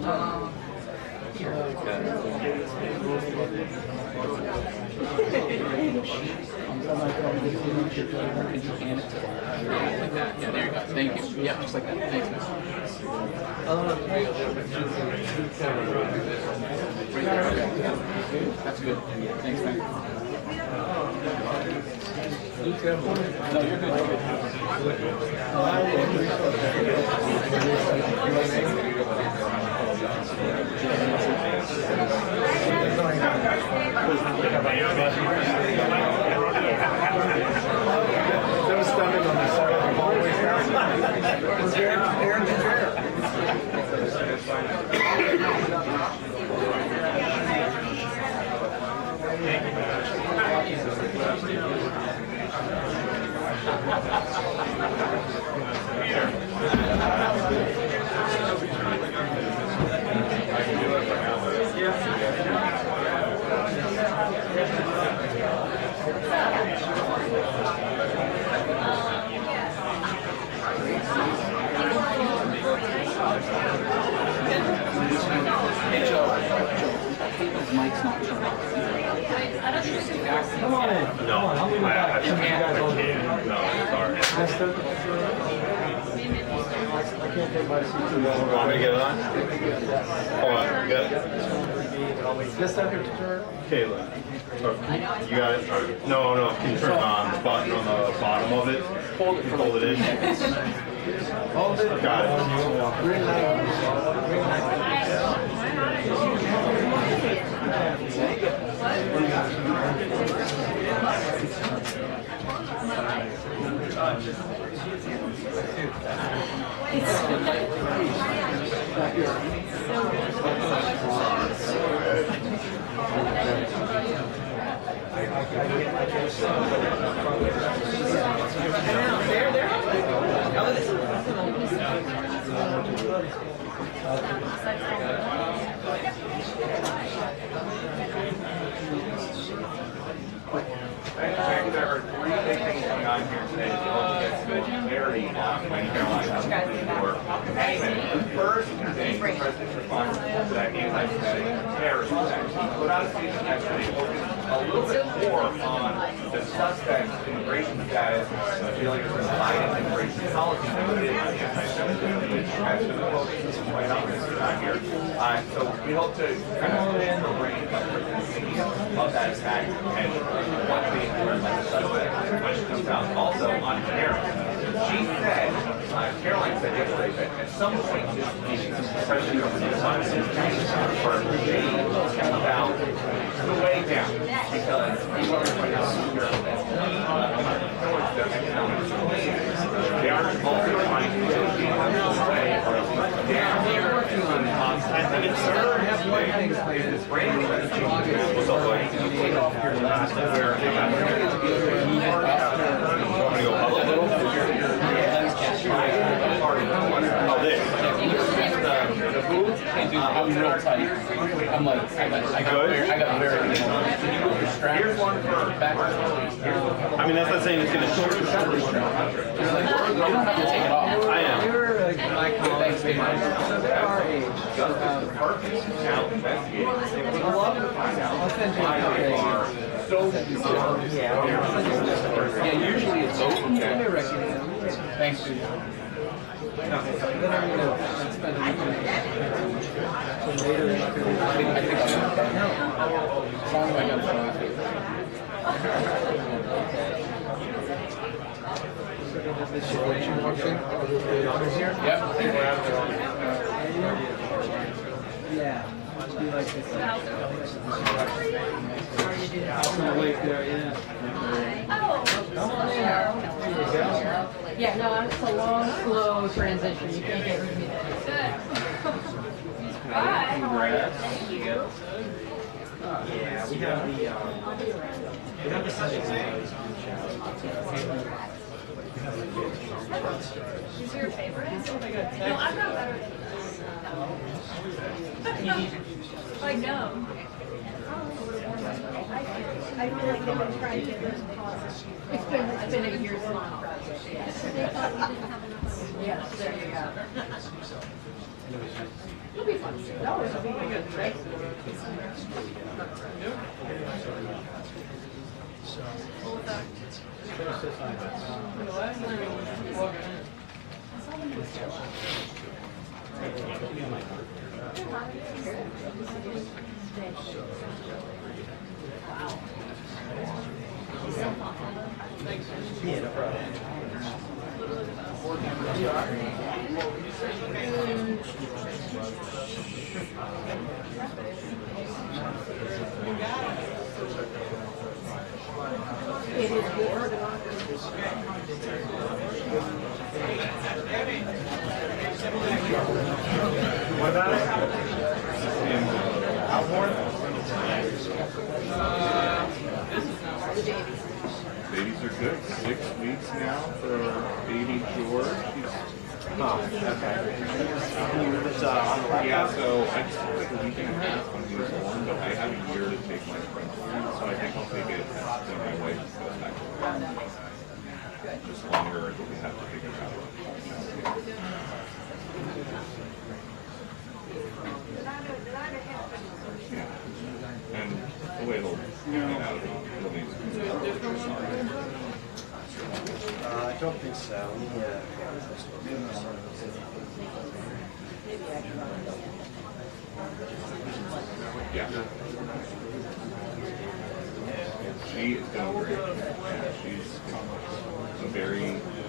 Yeah, there you go. Thank you. Yeah, just like that. Thanks, man. That's good. Thanks, man. No, you're good. There was standing on the side of the hallway. Aaron's chair. Mike's not turned off. Come on in. No, I'll leave it back. You can't. No, sorry. I can't take my seat too long. Want me to get it on? Hold on, good. Just after the turn. Caitlin. You got it? No, can you turn on the button on the bottom of it? Hold it in. Hold it. Got it. Green light. Green light. There are three big things going on here today to get some clarity on when Karoline has to work. The first thing the President's response to that anti-Semitic terrorism act, he put out a statement yesterday focused a little bit more on the suspect's immigration status, dealing with Biden's immigration policy than it is anti-Semitism, which has been the focus right on this time here. So we hope to kind of in the range of that attack and what they learned by the suspect when she comes out. Also on terrorism, she said, Karoline said yesterday that at some point this week, the President of the United States for about the way down because people are right now towards the economic plans. They are also trying to negotiate the way or down here on the top. And it's certain have one thing is brand new was a way to take off your last where I'm going to go up a little. Oh, this. I'm real tight. I'm like, I got very. Here's one for backwards. I mean, that's not saying it's going to short. You don't have to take it off. I am. You're my colleagues, so they're our age. Now investigating. I'll send you a Yeah, usually it's open. Thanks. Then I'm going to spend a weekend. So later, I think I'm okay. No. As long as I got it. This situation function. Yep. Yeah. Must be like this. I'm gonna wait there, yeah. Come on in. There you go. Yeah, no, it's a long, slow transition. You can't get rid of me there. Good. Bye. Thank you. Yeah, we have the sessions. Who's your favorite? No, I'm not better than this. I know. I feel like they've been trying to get those pauses. It's been a year's long project. Yes, there you go. It'll be fun. No, it'll be good, right? Yeah, no problem. What about it? In Alborn? Babies are good. 6 weeks now for baby George. Oh, okay. It's on the left. Yeah, so I just took like a week and a half when he was born, but I have a year to take my parental leave, so I think I'll take it when my wife goes back to work. Just longer, but we have to figure it out. Yeah. And the way it'll get out of it, it'll need I don't think so. Yeah. She is doing great. Yeah, she's a very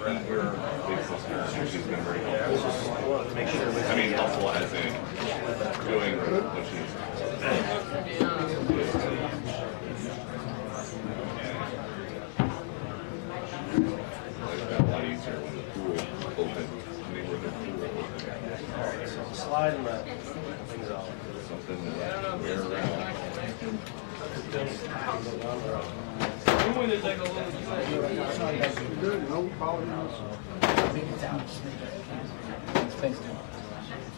eager big sister, and she's been very helpful. Make sure I mean, helpful as in doing what she's like that a lot easier when the pool opened. I mean, where the pool opened. So slide and let things off. Something to wear around. Thanks, dude.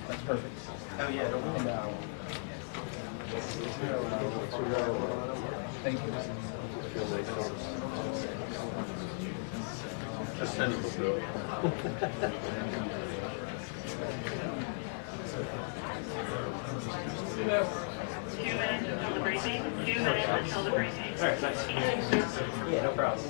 That's perfect. Oh yeah, don't worry about Thank you. Just send it to Bill. All right, nice. Yeah, no problem.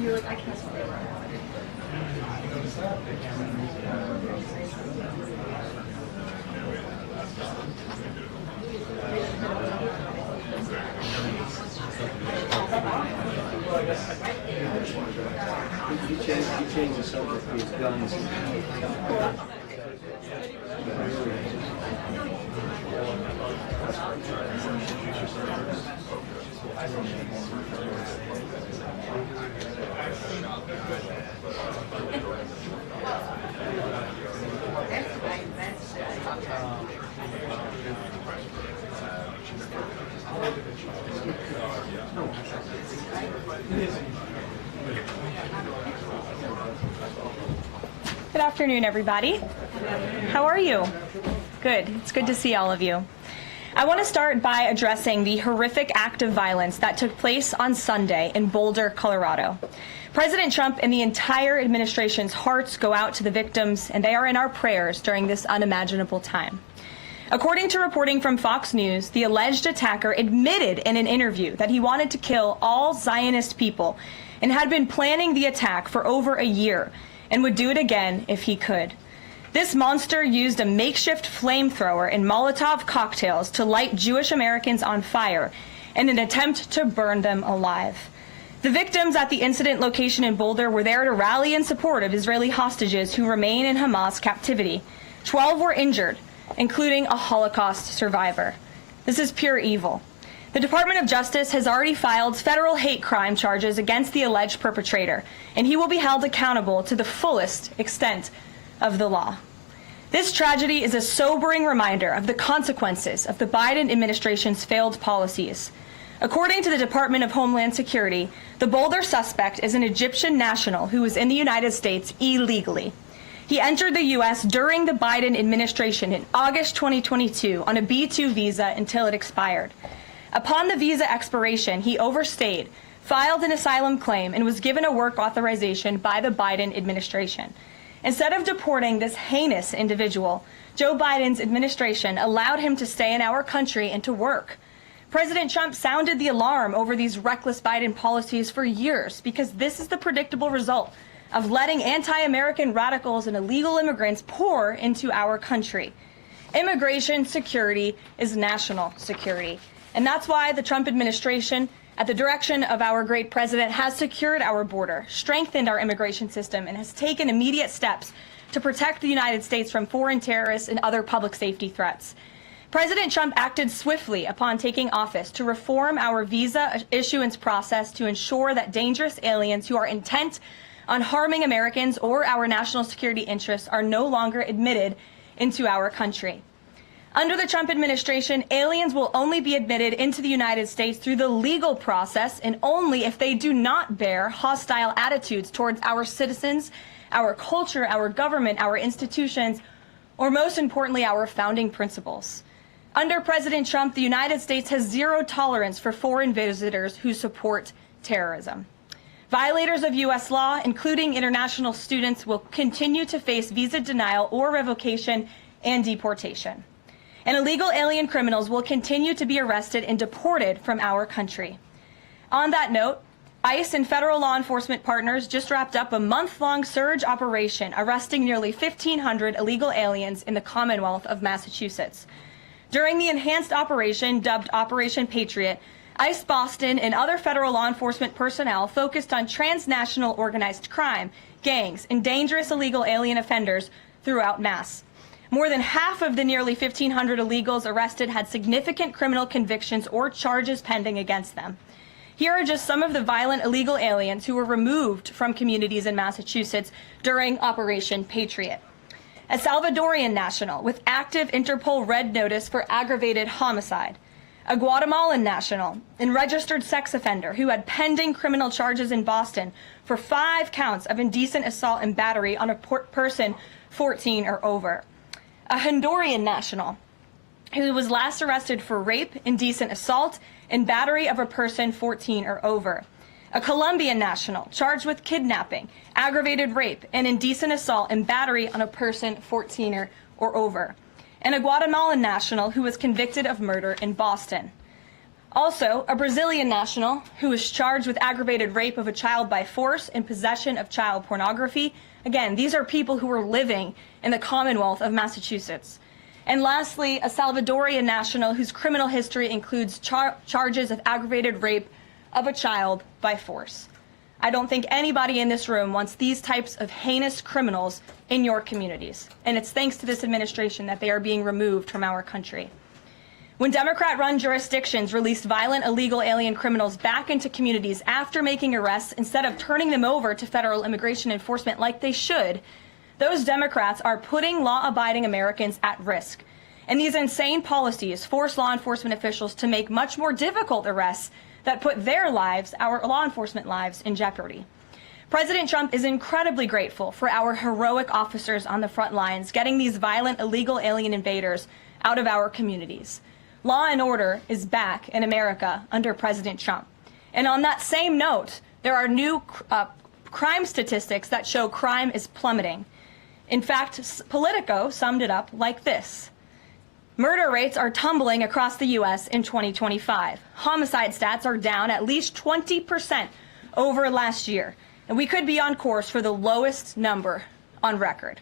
You're like, I can't spell it. You change the subject to these guns. Good afternoon, everybody. How are you? Good. It's good to see all of you. I want to start by addressing the horrific act of violence that took place on Sunday in Boulder, Colorado. President Trump and the entire administration's hearts go out to the victims, and they are in our prayers during this unimaginable time. According to reporting from Fox News, the alleged attacker admitted in an interview that he wanted to kill all Zionist people and had been planning the attack for over a year and would do it again if he could. This monster used a makeshift flamethrower and Molotov cocktails to light Jewish Americans on fire in an attempt to burn them alive. The victims at the incident location in Boulder were there to rally in support of Israeli hostages who remain in Hamas captivity. 12 were injured, including a Holocaust survivor. This is pure evil. The Department of Justice has already filed federal hate crime charges against the alleged perpetrator, and he will be held accountable to the fullest extent of the law. This tragedy is a sobering reminder of the consequences of the Biden administration's failed policies. According to the Department of Homeland Security, the Boulder suspect is an Egyptian national who was in the United States illegally. He entered the U.S. during the Biden administration in August 2022 on a B-2 visa until it expired. Upon the visa expiration, he overstayed, filed an asylum claim, and was given a work authorization by the Biden administration. Instead of deporting this heinous individual, Joe Biden's administration allowed him to stay in our country and to work. President Trump sounded the alarm over these reckless Biden policies for years because this is the predictable result of letting anti-American radicals and illegal immigrants pour into our country. Immigration security is national security. And that's why the Trump administration, at the direction of our great president, has secured our border, strengthened our immigration system, and has taken immediate steps to protect the United States from foreign terrorists and other public safety threats. President Trump acted swiftly upon taking office to reform our visa issuance process to ensure that dangerous aliens who are intent on harming Americans or our national security interests are no longer admitted into our country. Under the Trump administration, aliens will only be admitted into the United States through the legal process and only if they do not bear hostile attitudes towards our citizens, our culture, our government, our institutions, or most importantly, our founding principles. Under President Trump, the United States has zero tolerance for foreign visitors who support terrorism. Violators of U.S. law, including international students, will continue to face visa denial or revocation and deportation. And illegal alien criminals will continue to be arrested and deported from our country. On that note, ICE and federal law enforcement partners just wrapped up a month-long surge operation arresting nearly 1,500 illegal aliens in the Commonwealth of Massachusetts. During the enhanced operation, dubbed Operation Patriot, ICE Boston and other federal law enforcement personnel focused on transnational organized crime, gangs, and dangerous illegal alien offenders throughout Mass. More than half of the nearly 1,500 illegals arrested had significant criminal convictions or charges pending against them. Here are just some of the violent illegal aliens who were removed from communities in Massachusetts during Operation Patriot. A Salvadorian national with active Interpol red notice for aggravated homicide. A Guatemalan national and registered sex offender who had pending criminal charges in Boston for 5 counts of indecent assault and battery on a person 14 or over. A Honduran national who was last arrested for rape, indecent assault, and battery of a person 14 or over. A Colombian national charged with kidnapping, aggravated rape, and indecent assault and battery on a person 14 or over. And a Guatemalan national who was convicted of murder in Boston. Also, a Brazilian national who was charged with aggravated rape of a child by force and possession of child pornography. Again, these are people who were living in the Commonwealth of Massachusetts. And lastly, a Salvadorian national whose criminal history includes charges of aggravated rape of a child by force. I don't think anybody in this room wants these types of heinous criminals in your communities. And it's thanks to this administration that they are being removed from our country. When Democrat-run jurisdictions released violent illegal alien criminals back into communities after making arrests instead of turning them over to federal immigration enforcement like they should, those Democrats are putting law-abiding Americans at risk. And these insane policies force law enforcement officials to make much more difficult arrests that put their lives, our law enforcement lives, in jeopardy. President Trump is incredibly grateful for our heroic officers on the front lines getting these violent illegal alien invaders out of our communities. Law and order is back in America under President Trump. And on that same note, there are new crime statistics that show crime is plummeting. In fact, Politico summed it up like this. Murder rates are tumbling across the U.S. in 2025. Homicide stats are down at least 20% over last year, and we could be on course for the lowest number on record.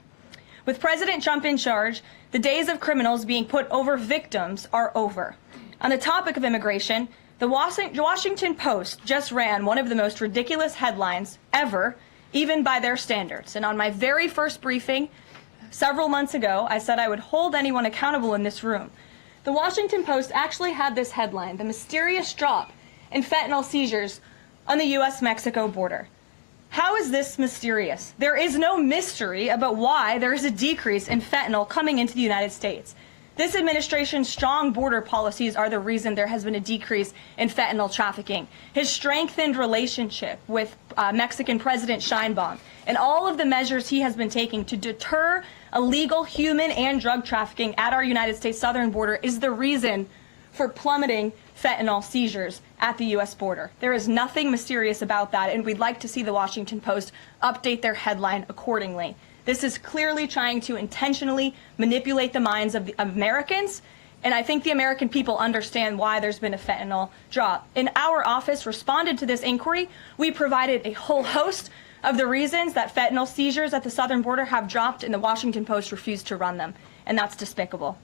With President Trump in charge, the days of criminals being put over victims are over. On the topic of immigration, the Washington Post just ran one of the most ridiculous headlines ever, even by their standards. And on my very first briefing, several months ago, I said I would hold anyone accountable in this room. The Washington Post actually had this headline, "The Mysterious Drop in Fentanyl Seizures on the U.S.-Mexico Border." How is this mysterious? There is no mystery about why there is a decrease in fentanyl coming into the United States. This administration's strong border policies are the reason there has been a decrease in fentanyl trafficking. His strengthened relationship with Mexican President Sheinbaum and all of the measures he has been taking to deter illegal human and drug trafficking at our United States southern border is the reason for plummeting fentanyl seizures at the U.S. border. There is nothing mysterious about that, and we'd like to see the Washington Post update their headline accordingly. This is clearly trying to intentionally manipulate the minds of the Americans, and I think the American people understand why there's been a fentanyl drop. And our office responded to this inquiry. We provided a whole host of the reasons that fentanyl seizures at the southern border have dropped, and the Washington Post refused to run them, and that's despicable.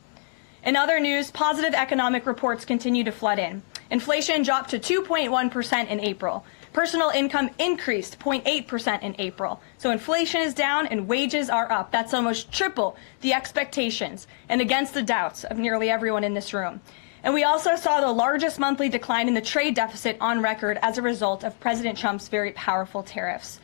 In other news, positive economic reports continue to flood in. Inflation dropped to 2.1% in April. Personal income increased 0.8% in April. So inflation is down and wages are up. That's almost triple the expectations and against the doubts of nearly everyone in this room. And we also saw the largest monthly decline in the trade deficit on record as a result of President Trump's very powerful tariffs.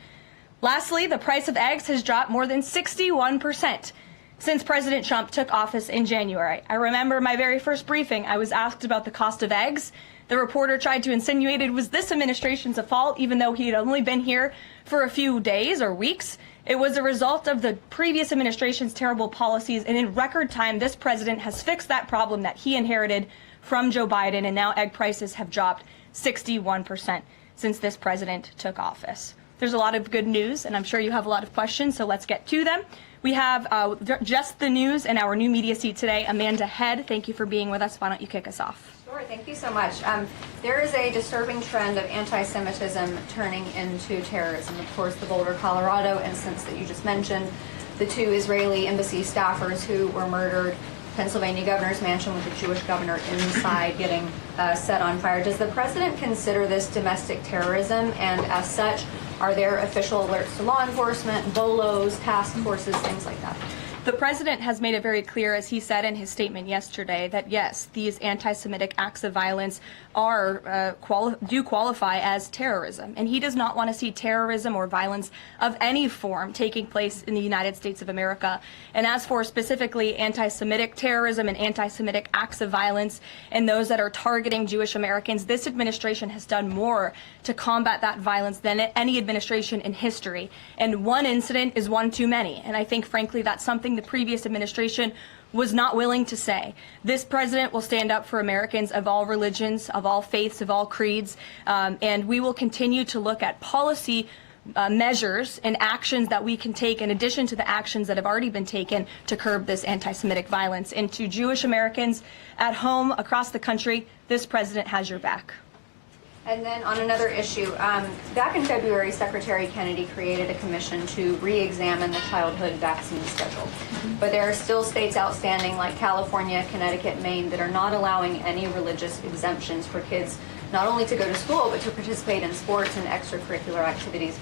Lastly, the price of eggs has dropped more than 61% since President Trump took office in January. I remember my very first briefing, I was asked about the cost of eggs. The reporter tried to insinuate it was this administration's fault, even though he had only been here for a few days or weeks. It was a result of the previous administration's terrible policies, and in record time, this president has fixed that problem that he inherited from Joe Biden, and now egg prices have dropped 61% since this president took office. There's a lot of good news, and I'm sure you have a lot of questions, so let's get to them. We have just the news and our new media seat today. Amanda Head, thank you for being with us. Why don't you kick us off? Sure, thank you so much. There is a disturbing trend of anti-Semitism turning into terrorism. Of course, the Boulder, Colorado instance that you just mentioned, the 2 Israeli embassy staffers who were murdered, Pennsylvania governor's mansion with the Jewish governor inside getting set on fire. Does the president consider this domestic terrorism? And as such, are there official alerts to law enforcement, BOLOs, task forces, things like that? The president has made it very clear, as he said in his statement yesterday, that yes, these anti-Semitic acts of violence are do qualify as terrorism, and he does not want to see terrorism or violence of any form taking place in the United States of America. And as for specifically anti-Semitic terrorism and anti-Semitic acts of violence and those that are targeting Jewish Americans, this administration has done more to combat that violence than any administration in history. And one incident is one too many. And I think, frankly, that's something the previous administration was not willing to say. This president will stand up for Americans of all religions, of all faiths, of all creeds, and we will continue to look at policy measures and actions that we can take in addition to the actions that have already been taken to curb this anti-Semitic violence. And to Jewish Americans at home, across the country, this president has your back. And then on another issue, back in February, Secretary Kennedy created a commission to re-examine the childhood vaccine schedule. But there are still states outstanding like California, Connecticut, Maine that are not allowing any religious exemptions for kids not only to go to school, but to participate in sports and extracurricular activities.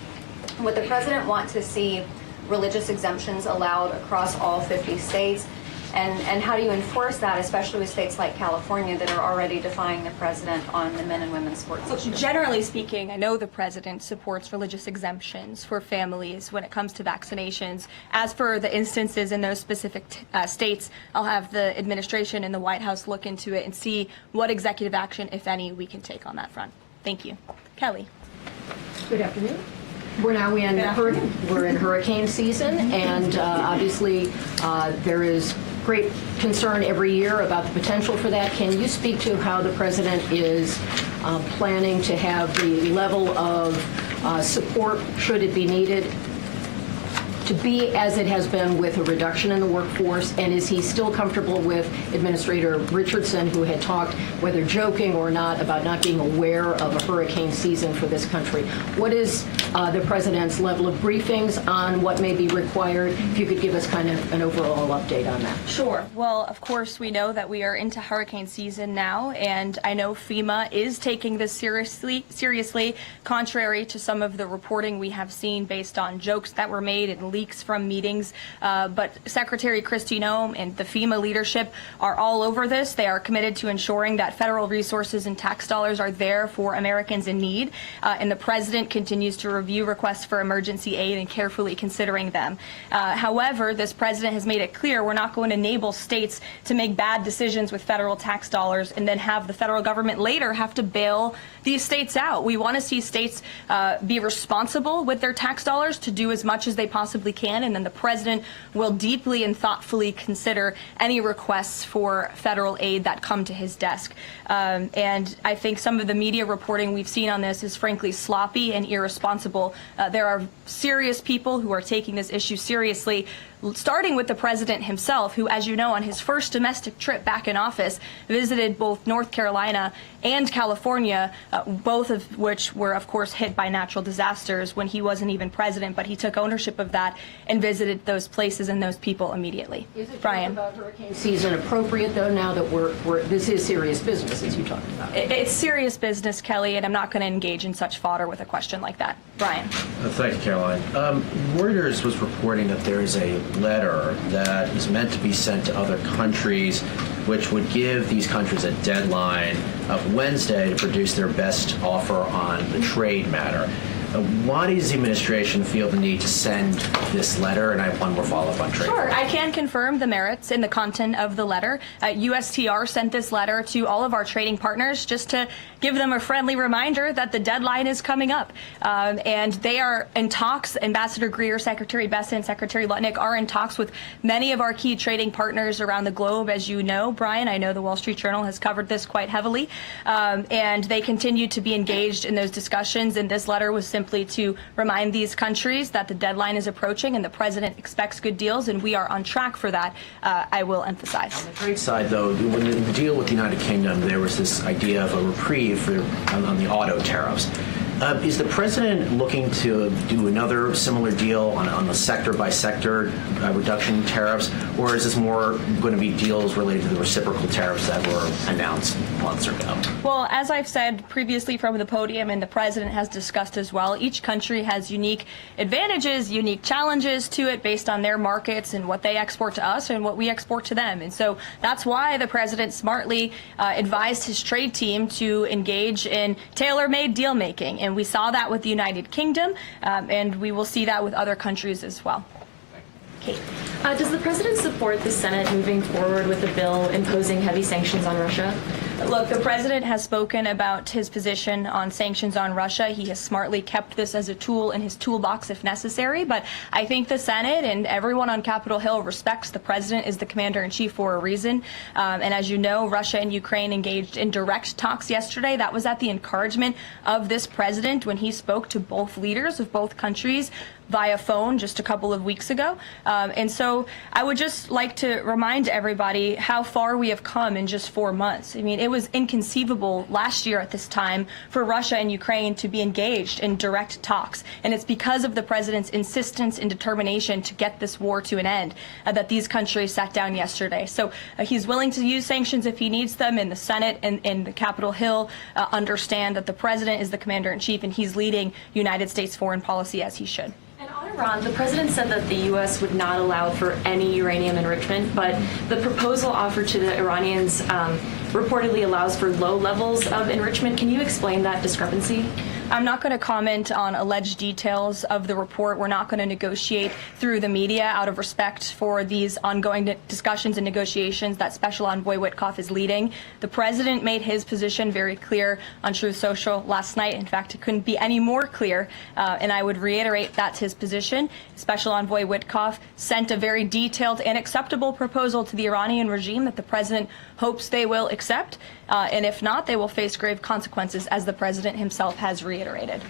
Would the president want to see religious exemptions allowed across all 50 states? And how do you enforce that, especially with states like California that are already defying the president on the men and women's sports issue? Generally speaking, I know the president supports religious exemptions for families when it comes to vaccinations. As for the instances in those specific states, I'll have the administration and the White House look into it and see what executive action, if any, we can take on that front. Thank you. Kelly. Good afternoon. We're now in hurricane season, and obviously there is great concern every year about the potential for that. Can you speak to how the president is planning to have the level of support should it be needed to be as it has been with a reduction in the workforce? And is he still comfortable with Administrator Richardson, who had talked, whether joking or not, about not being aware of a hurricane season for this country? What is the President's level of briefings on what may be required? If you could give us kind of an overall update on that. Sure. Well, of course, we know that we are into hurricane season now, and I know FEMA is taking this seriously, contrary to some of the reporting we have seen based on jokes that were made and leaks from meetings. But Secretary Kristi Noem and the FEMA leadership are all over this. They are committed to ensuring that federal resources and tax dollars are there for Americans in need, and the President continues to review requests for emergency aid and carefully considering them. However, this President has made it clear we're not going to enable states to make bad decisions with federal tax dollars and then have the federal government later have to bail these states out. We want to see states be responsible with their tax dollars to do as much as they possibly can, and then the President will deeply and thoughtfully consider any requests for federal aid that come to his desk. And I think some of the media reporting we've seen on this is frankly sloppy and irresponsible. There are serious people who are taking this issue seriously, starting with the President himself, who, as you know, on his first domestic trip back in office, visited both North Carolina and California, both of which were, of course, hit by natural disasters when he wasn't even president, but he took ownership of that and visited those places and those people immediately. Is it Brian? about hurricane season appropriate, though, now that this is serious business, as you talked about? It's serious business, Kelly, and I'm not going to engage in such fodder with a question like that. Brian? Thank you, Caroline. Reuters was reporting that there is a letter that is meant to be sent to other countries, which would give these countries a deadline of Wednesday to produce their best offer on the trade matter. Why does the administration feel the need to send this letter? And I have one more follow-up on trade. Sure. I can confirm the merits and the content of the letter. USTR sent this letter to all of our trading partners just to give them a friendly reminder that the deadline is coming up. And they are in talks. Ambassador Greer, Secretary Bessent, Secretary Lutnick are in talks with many of our key trading partners around the globe. As you know, Brian, I know the Wall Street Journal has covered this quite heavily. And they continue to be engaged in those discussions. And this letter was simply to remind these countries that the deadline is approaching and the President expects good deals, and we are on track for that, I will emphasize. On the trade side, though, when the deal with the United Kingdom, there was this idea of a reprieve on the auto tariffs. Is the President looking to do another similar deal on the sector-by-sector reduction in tariffs, or is this more going to be deals related to the reciprocal tariffs that were announced months ago? Well, as I've said previously from the podium, and the President has discussed as well, each country has unique advantages, unique challenges to it based on their markets and what they export to us and what we export to them. And so that's why the President smartly advised his trade team to engage in tailor-made deal-making. And we saw that with the United Kingdom, and we will see that with other countries as well. Kate. Does the President support the Senate moving forward with a bill imposing heavy sanctions on Russia? Look, the President has spoken about his position on sanctions on Russia. He has smartly kept this as a tool in his toolbox if necessary, but I think the Senate and everyone on Capitol Hill respects the President as the commander-in-chief for a reason. And as you know, Russia and Ukraine engaged in direct talks yesterday. That was at the encouragement of this President when he spoke to both leaders of both countries via phone just a couple of weeks ago. And so I would just like to remind everybody how far we have come in just 4 months. I mean, it was inconceivable last year at this time for Russia and Ukraine to be engaged in direct talks. And it's because of the President's insistence and determination to get this war to an end that these countries sat down yesterday. So he's willing to use sanctions if he needs them, and the Senate and the Capitol Hill understand that the President is the commander-in-chief and he's leading United States foreign policy as he should. Iran, the President said that the U.S. would not allow for any uranium enrichment, but the proposal offered to the Iranians reportedly allows for low levels of enrichment. Can you explain that discrepancy? I'm not going to comment on alleged details of the report. We're not going to negotiate through the media out of respect for these ongoing discussions and negotiations that Special Envoy Witkoff is leading. The President made his position very clear on Truth Social last night. In fact, it couldn't be any more clear, and I would reiterate that's his position. Special Envoy Witkoff sent a very detailed and acceptable proposal to the Iranian regime that the President hopes they will accept, and if not, they will face grave consequences, as the President himself has reiterated.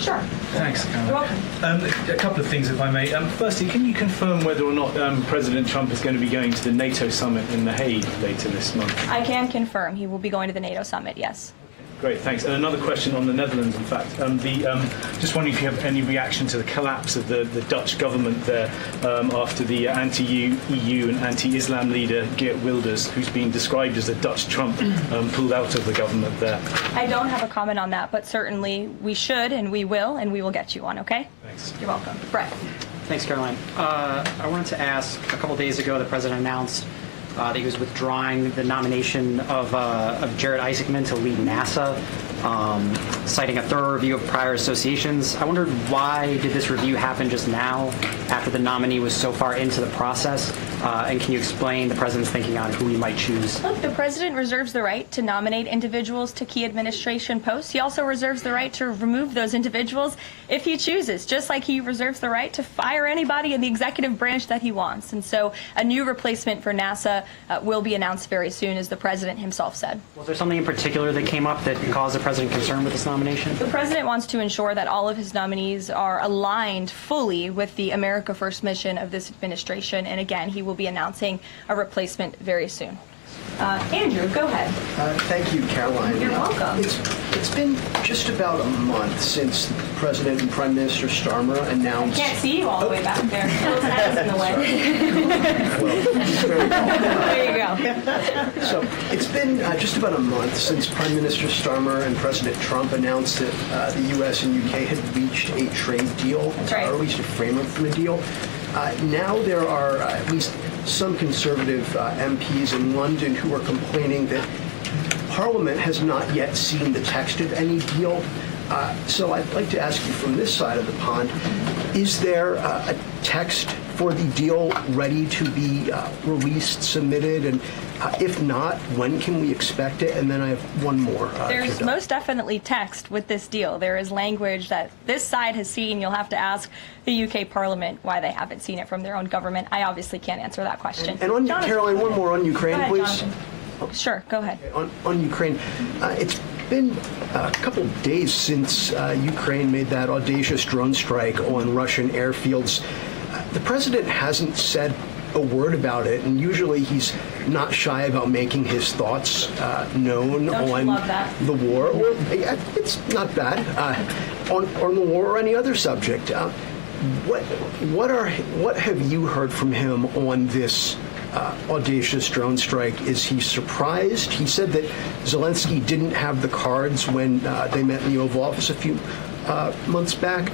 Sure. Thanks, Caroline. You're welcome. A couple of things, if I may. Firstly, can you confirm whether or not President Trump is going to be going to the NATO summit in The Hague later this month? I can confirm he will be going to the NATO summit, yes. Great, thanks. And another question on the Netherlands, in fact. Just wondering if you have any reaction to the collapse of the Dutch government there after the anti-EU and anti-Islam leader Geert Wilders, who's been described as a Dutch Trump, pulled out of the government there. I don't have a comment on that, but certainly we should and we will get you one, okay? Thanks. You're welcome. Brett. Thanks, Caroline. I wanted to ask, a couple days ago, the president announced that he was withdrawing the nomination of Jared Isaacman to lead NASA, citing a thorough review of prior associations. I wondered, why did this review happen just now, after the nominee was so far into the process? And can you explain the president's thinking on who he might choose? Look, the president reserves the right to nominate individuals to key administration posts. He also reserves the right to remove those individuals if he chooses, just like he reserves the right to fire anybody in the executive branch that he wants. And so a new replacement for NASA will be announced very soon, as the president himself said. Was there something in particular that came up that caused the president concern with this nomination? The president wants to ensure that all of his nominees are aligned fully with the America First mission of this administration. And again, he will be announcing a replacement very soon. Andrew, go ahead. Thank you, Caroline. You're welcome. It's been just about a month since President and Prime Minister Starmer announced... I can't see you all the way back there. Those hands in the way. There you go. So it's been just about a month since Prime Minister Starmer and President Trump announced that the U.S. and U.K. had reached a trade deal, or at least a framework for the deal. Now there are at least some conservative MPs in London who are complaining that Parliament has not yet seen the text of any deal. So I'd like to ask you from this side of the pond, is there a text for the deal ready to be released, submitted, and if not, when can we expect it? And then I have one more. There's most definitely text with this deal. There is language that this side has seen. You'll have to ask the UK Parliament why they haven't seen it from their own government. I obviously can't answer that question. And on Caroline, one more on Ukraine, go ahead, please. Jonathan. Sure, go ahead. On Ukraine, it's been a couple days since Ukraine made that audacious drone strike on Russian airfields. The president hasn't said a word about it, and usually he's not shy about making his thoughts known on the war. Or, it's not bad on the war or any other subject. What have you heard from him on this audacious drone strike? Is he surprised? He said that Zelensky didn't have the cards when they met in the Oval Office a few months back.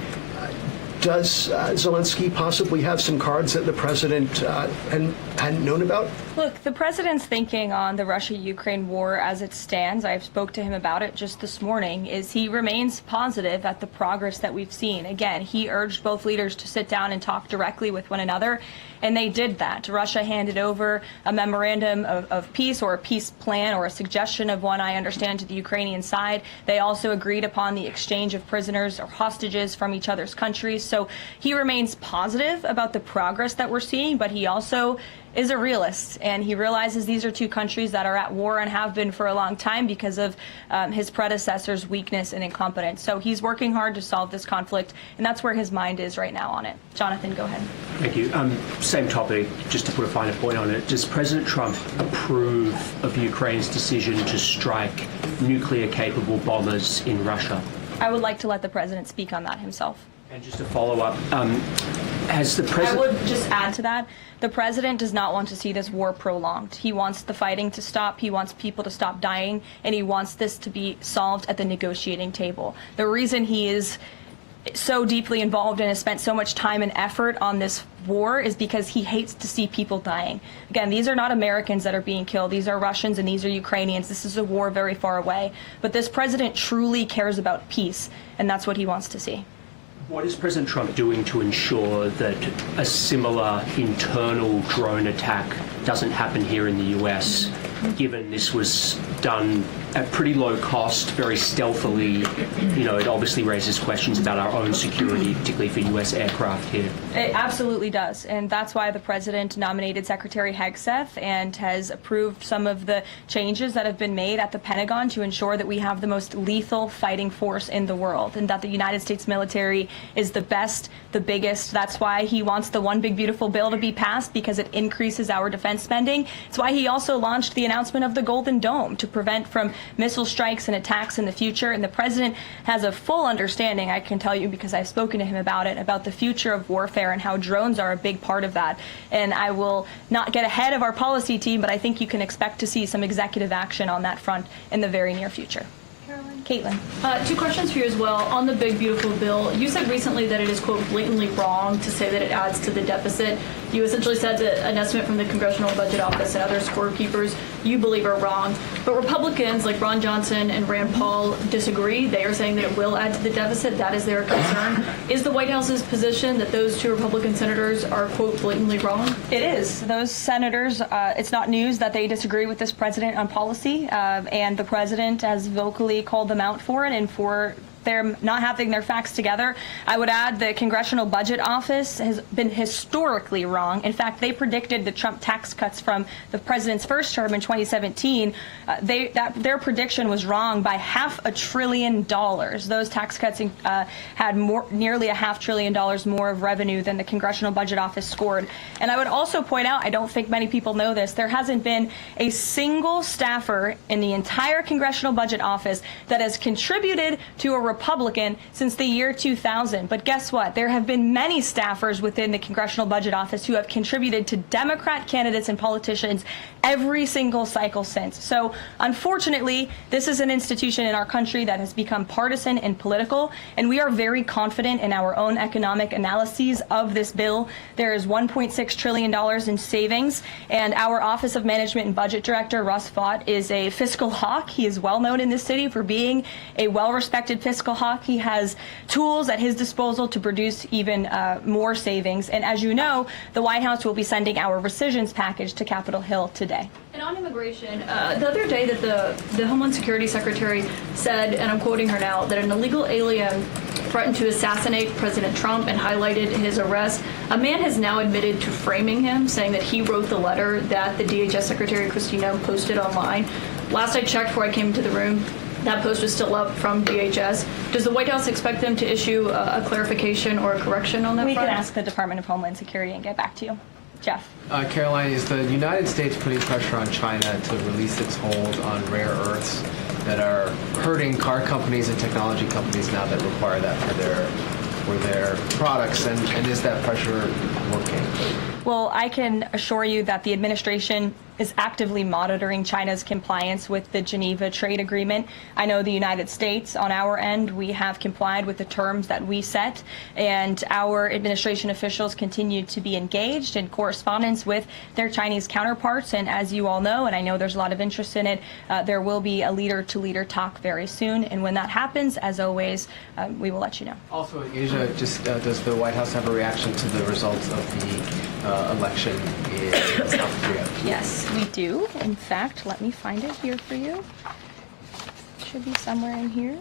Does Zelensky possibly have some cards that the president hadn't known about? Look, the president's thinking on the Russia-Ukraine war as it stands, I spoke to him about it just this morning, is he remains positive at the progress that we've seen. Again, he urged both leaders to sit down and talk directly with one another, and they did that. Russia handed over a memorandum of peace, or a peace plan, or a suggestion of one, I understand, to the Ukrainian side. They also agreed upon the exchange of prisoners or hostages from each other's countries. So he remains positive about the progress that we're seeing, but he also is a realist, and he realizes these are two countries that are at war and have been for a long time because of his predecessor's weakness and incompetence. So he's working hard to solve this conflict, and that's where his mind is right now on it. Jonathan, go ahead. Thank you. Same topic, just to put a finer point on it. Does President Trump approve of Ukraine's decision to strike nuclear-capable bombers in Russia? I would like to let the president speak on that himself. And just to follow up, has the president... I would just add to that, the president does not want to see this war prolonged. He wants the fighting to stop, he wants people to stop dying, and he wants this to be solved at the negotiating table. The reason he is so deeply involved and has spent so much time and effort on this war is because he hates to see people dying. Again, these are not Americans that are being killed. These are Russians and these are Ukrainians. This is a war very far away. But this president truly cares about peace, and that's what he wants to see. What is President Trump doing to ensure that a similar internal drone attack doesn't happen here in the US, given this was done at pretty low cost, very stealthily. You know, it obviously raises questions about our own security, particularly for U.S. aircraft here. It absolutely does, and that's why the president nominated Secretary Hegseth and has approved some of the changes that have been made at the Pentagon to ensure that we have the most lethal fighting force in the world, and that the United States military is the best, the biggest. That's why he wants the One Big Beautiful Bill to be passed, because it increases our defense spending. It's why he also launched the announcement of the Golden Dome to prevent from missile strikes and attacks in the future. And the president has a full understanding, I can tell you because I've spoken to him about it, about the future of warfare and how drones are a big part of that. And I will not get ahead of our policy team, but I think you can expect to see some executive action on that front in the very near future. Caitlin. Two questions for you as well. On the Big Beautiful Bill, you said recently that it is, quote, blatantly wrong to say that it adds to the deficit. You essentially said that an estimate from the Congressional Budget Office and other scorekeepers you believe are wrong. But Republicans like Ron Johnson and Rand Paul disagree. They are saying that it will add to the deficit. That is their concern. Is the White House's position that those two Republican senators are, quote, blatantly wrong? It is. Those senators, it's not news that they disagree with this president on policy, and the president has vocally called them out for it and for they're not having their facts together. I would add the Congressional Budget Office has been historically wrong. In fact, they predicted the Trump tax cuts from the president's first term in 2017. Their prediction was wrong by $500 billion. Those tax cuts had nearly $500 billion more of revenue than the Congressional Budget Office scored. And I would also point out, I don't think many people know this, there hasn't been a single staffer in the entire Congressional Budget Office that has contributed to a Republican since the year 2000. But guess what? There have been many staffers within the Congressional Budget Office who have contributed to Democrat candidates and politicians every single cycle since. So unfortunately, this is an institution in our country that has become partisan and political, and we are very confident in our own economic analyses of this bill. There is $1.6 trillion in savings, and our Office of Management and Budget Director, Russ Vought, is a fiscal hawk. He is well known in this city for being a well-respected fiscal hawk. He has tools at his disposal to produce even more savings. And as you know, the White House will be sending our rescissions package to Capitol Hill today. And on immigration, the other day that the Homeland Security Secretary said, and I'm quoting her now, that an illegal alien threatened to assassinate President Trump and highlighted his arrest. A man has now admitted to framing him, saying that he wrote the letter that the DHS Secretary Kristi Noem posted online. Last I checked before I came into the room, that post was still up from DHS. Does the White House expect them to issue a clarification or a correction on that front? We can ask the Department of Homeland Security and get back to you. Jeff. Karoline, is the United States putting pressure on China to release its hold on rare earths that are hurting car companies and technology companies now that require that for their products? And is that pressure working? Well, I can assure you that the administration is actively monitoring China's compliance with the Geneva Trade Agreement. I know the United States, on our end, we have complied with the terms that we set, and our administration officials continue to be engaged in correspondence with their Chinese counterparts. And as you all know, and I know there's a lot of interest in it, there will be a leader-to-leader talk very soon. And when that happens, as always, we will let you know. Also, Asia, just does the White House have a reaction to the results of the election in South Korea? Yes, we do. In fact, let me find it here for you. It should be somewhere in here.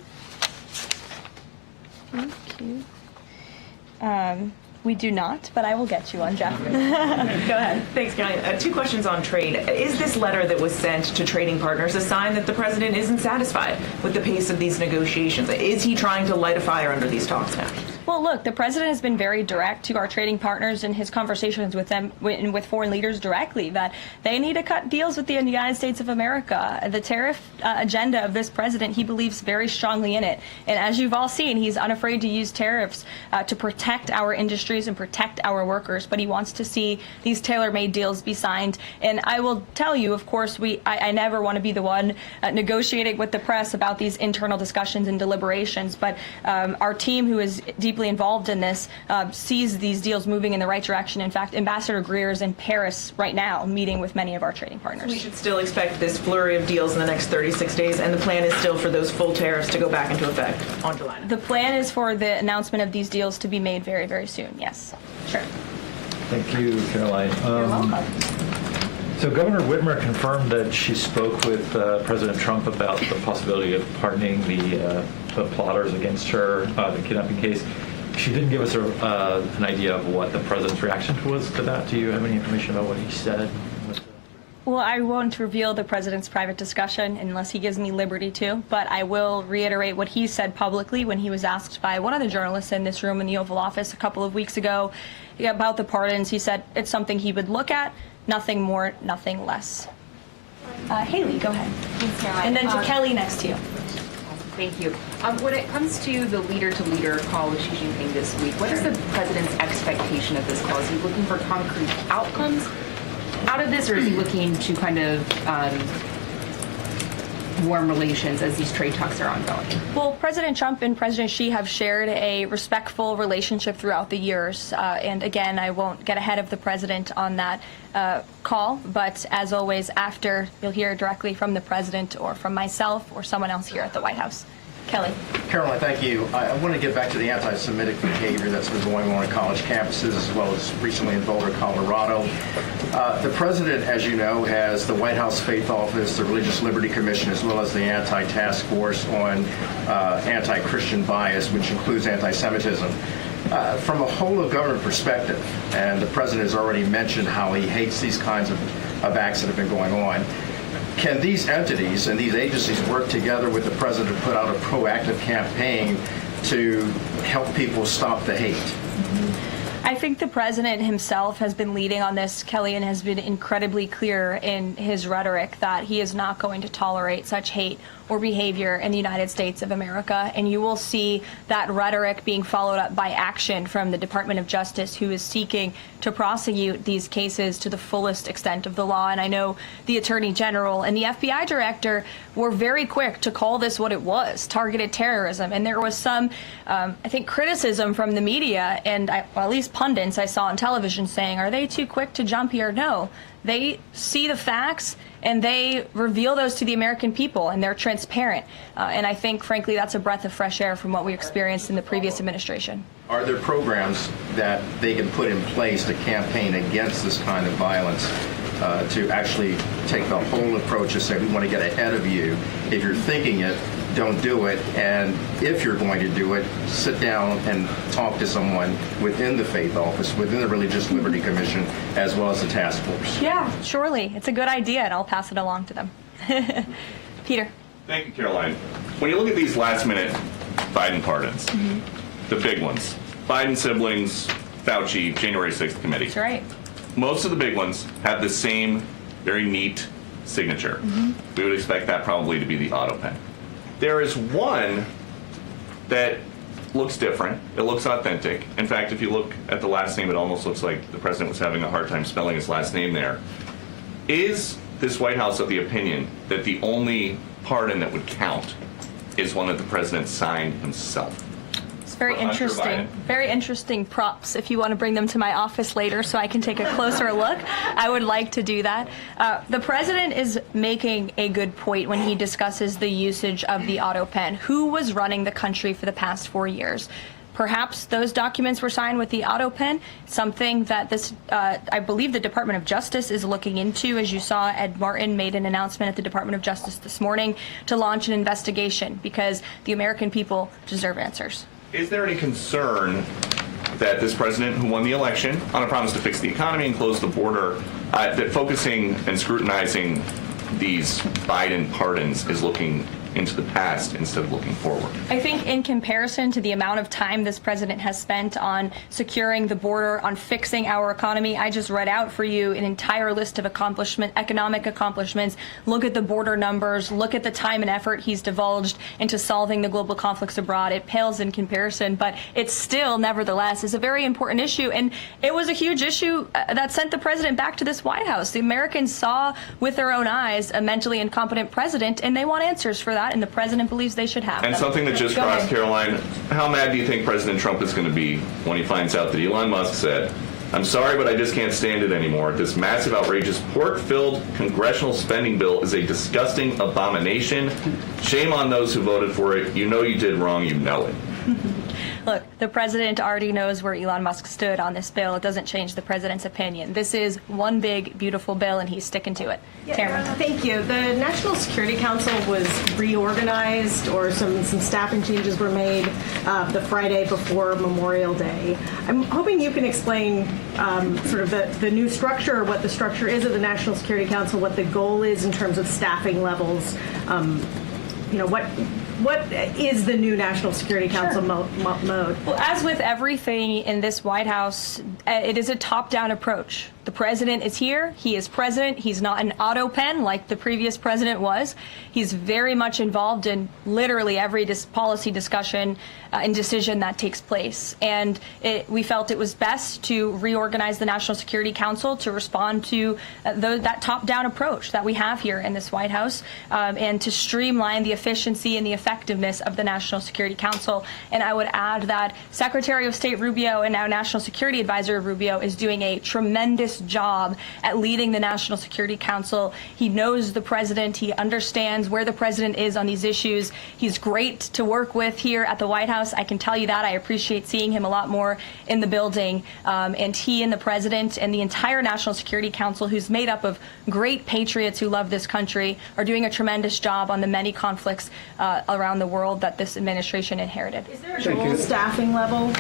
Thank you. We do not, but I will get you on, Jeff. Go ahead. Thanks, Karoline. Two questions on trade. Is this letter that was sent to trading partners a sign that the president isn't satisfied with the pace of these negotiations? Is he trying to light a fire under these talks now? Well, look, the president has been very direct to our trading partners in his conversations with them, with foreign leaders directly, that they need to cut deals with the United States of America. The tariff agenda of this president, he believes very strongly in it. And as you've all seen, he's unafraid to use tariffs to protect our industries and protect our workers. But he wants to see these tailor-made deals be signed. And I will tell you, of course, I never want to be the one negotiating with the press about these internal discussions and deliberations. But our team, who is deeply involved in this, sees these deals moving in the right direction. In fact, Ambassador Greer is in Paris right now meeting with many of our trading partners. We should still expect this flurry of deals in the next 36 days, and the plan is still for those full tariffs to go back into effect on July 9th. The plan is for the announcement of these deals to be made very, very soon, yes. Sure. Thank you, Karoline. You're welcome. So Governor Whitmer confirmed that she spoke with President Trump about the possibility of pardoning the plotters against her, the kidnapping case. She didn't give us an idea of what the president's reaction was to that. Do you have any information about what he said? Well, I won't reveal the president's private discussion unless he gives me liberty to, but I will reiterate what he said publicly when he was asked by one of the journalists in this room in the Oval Office a couple of weeks ago about the pardons. He said it's something he would look at, nothing more, nothing less. Haley, go ahead. Thanks, Caroline. And then to Kelly next to you. Thank you. When it comes to the leader-to-leader call with Xi Jinping this week, what is the president's expectation of this call? Is he looking for concrete outcomes out of this, or is he looking to kind of warm relations as these trade talks are ongoing? Well, President Trump and President Xi have shared a respectful relationship throughout the years. And again, I won't get ahead of the president on that call, but as always, after, you'll hear directly from the president or from myself or someone else here at the White House. Kelly. Caroline, thank you. I want to get back to the anti-Semitic behavior that's been going on college campuses as well as recently in Boulder, Colorado. The president, as you know, has the White House Faith Office, the Religious Liberty Commission, as well as the Anti-Task Force on anti-Christian bias, which includes anti-Semitism. From a whole of government perspective, and the president has already mentioned how he hates these kinds of acts that have been going on, can these entities and these agencies work together with the president to put out a proactive campaign to help people stop the hate? I think the president himself has been leading on this, Kelly, and has been incredibly clear in his rhetoric that he is not going to tolerate such hate or behavior in the United States of America. And you will see that rhetoric being followed up by action from the Department of Justice, who is seeking to prosecute these cases to the fullest extent of the law. And I know the Attorney General and the FBI Director were very quick to call this what it was, targeted terrorism. And there was some, I think, criticism from the media and well, at least pundits I saw on television saying, are they too quick to jump here? No. They see the facts and they reveal those to the American people, and they're transparent. And I think, frankly, that's a breath of fresh air from what we experienced in the previous administration. Are there programs that they can put in place to campaign against this kind of violence, to actually take the whole approach and say, we want to get ahead of you. If you're thinking it, don't do it. And if you're going to do it, sit down and talk to someone within the Faith Office, within the Religious Liberty Commission, as well as the task force. Yeah, surely. It's a good idea, and I'll pass it along to them. Peter. Thank you, Caroline. When you look at these last-minute Biden pardons, the big ones, Biden siblings, Fauci, January 6th committee. That's right. Most of the big ones have the same very neat signature. We would expect that probably to be the auto pen. There is one that looks different. It looks authentic. In fact, if you look at the last name, it almost looks like the president was having a hard time spelling his last name there. Is this White House of the opinion that the only pardon that would count is one that the president signed himself? Very interesting. Very interesting props. If you want to bring them to my office later so I can take a closer look, I would like to do that. The president is making a good point when he discusses the usage of the auto pen. Who was running the country for the past 4 years? Perhaps those documents were signed with the auto pen, something that this, I believe the Department of Justice is looking into. As you saw, Ed Martin made an announcement at the Department of Justice this morning to launch an investigation because the American people deserve answers. Is there any concern that this president, who won the election on a promise to fix the economy and close the border, that focusing and scrutinizing these Biden pardons is looking into the past instead of looking forward? I think in comparison to the amount of time this president has spent on securing the border, on fixing our economy, I just read out for you an entire list of economic accomplishments. Look at the border numbers. Look at the time and effort he's divulged into solving the global conflicts abroad. It pales in comparison, but it still, nevertheless, is a very important issue. And it was a huge issue that sent the president back to this White House. The Americans saw with their own eyes a mentally incompetent president, and they want answers for that, and the president believes they should have them. And something that just crossed, Caroline, how mad do you think President Trump is going to be when he finds out that Elon Musk said, "I'm sorry, but I just can't stand it anymore. This massive, outrageous, pork-filled congressional spending bill is a disgusting abomination. Shame on those who voted for it. You know you did wrong. You know it." Look, the president already knows where Elon Musk stood on this bill. It doesn't change the president's opinion. This is one big, beautiful bill, and he's sticking to it. Tamara. Thank you. The National Security Council was reorganized, or some staffing changes were made the Friday before Memorial Day. I'm hoping you can explain sort of the new structure, what the structure is of the National Security Council, what the goal is in terms of staffing levels. What is the new National Security Council mode? Well, as with everything in this White House, it is a top-down approach. The president is here. He is president. He's not an auto pen like the previous president was. He's very much involved in literally every policy discussion and decision that takes place. And we felt it was best to reorganize the National Security Council to respond to that top-down approach that we have here in this White House, and to streamline the efficiency and the effectiveness of the National Security Council. And I would add that Secretary of State Rubio and now National Security Advisor Rubio is doing a tremendous job at leading the National Security Council. He knows the president. He understands where the president is on these issues. He's great to work with here at the White House. I can tell you that. I appreciate seeing him a lot more in the building. And he and the president and the entire National Security Council, who's made up of great patriots who love this country, are doing a tremendous job on the many conflicts around the world that this administration inherited. Is there a goal staffing level?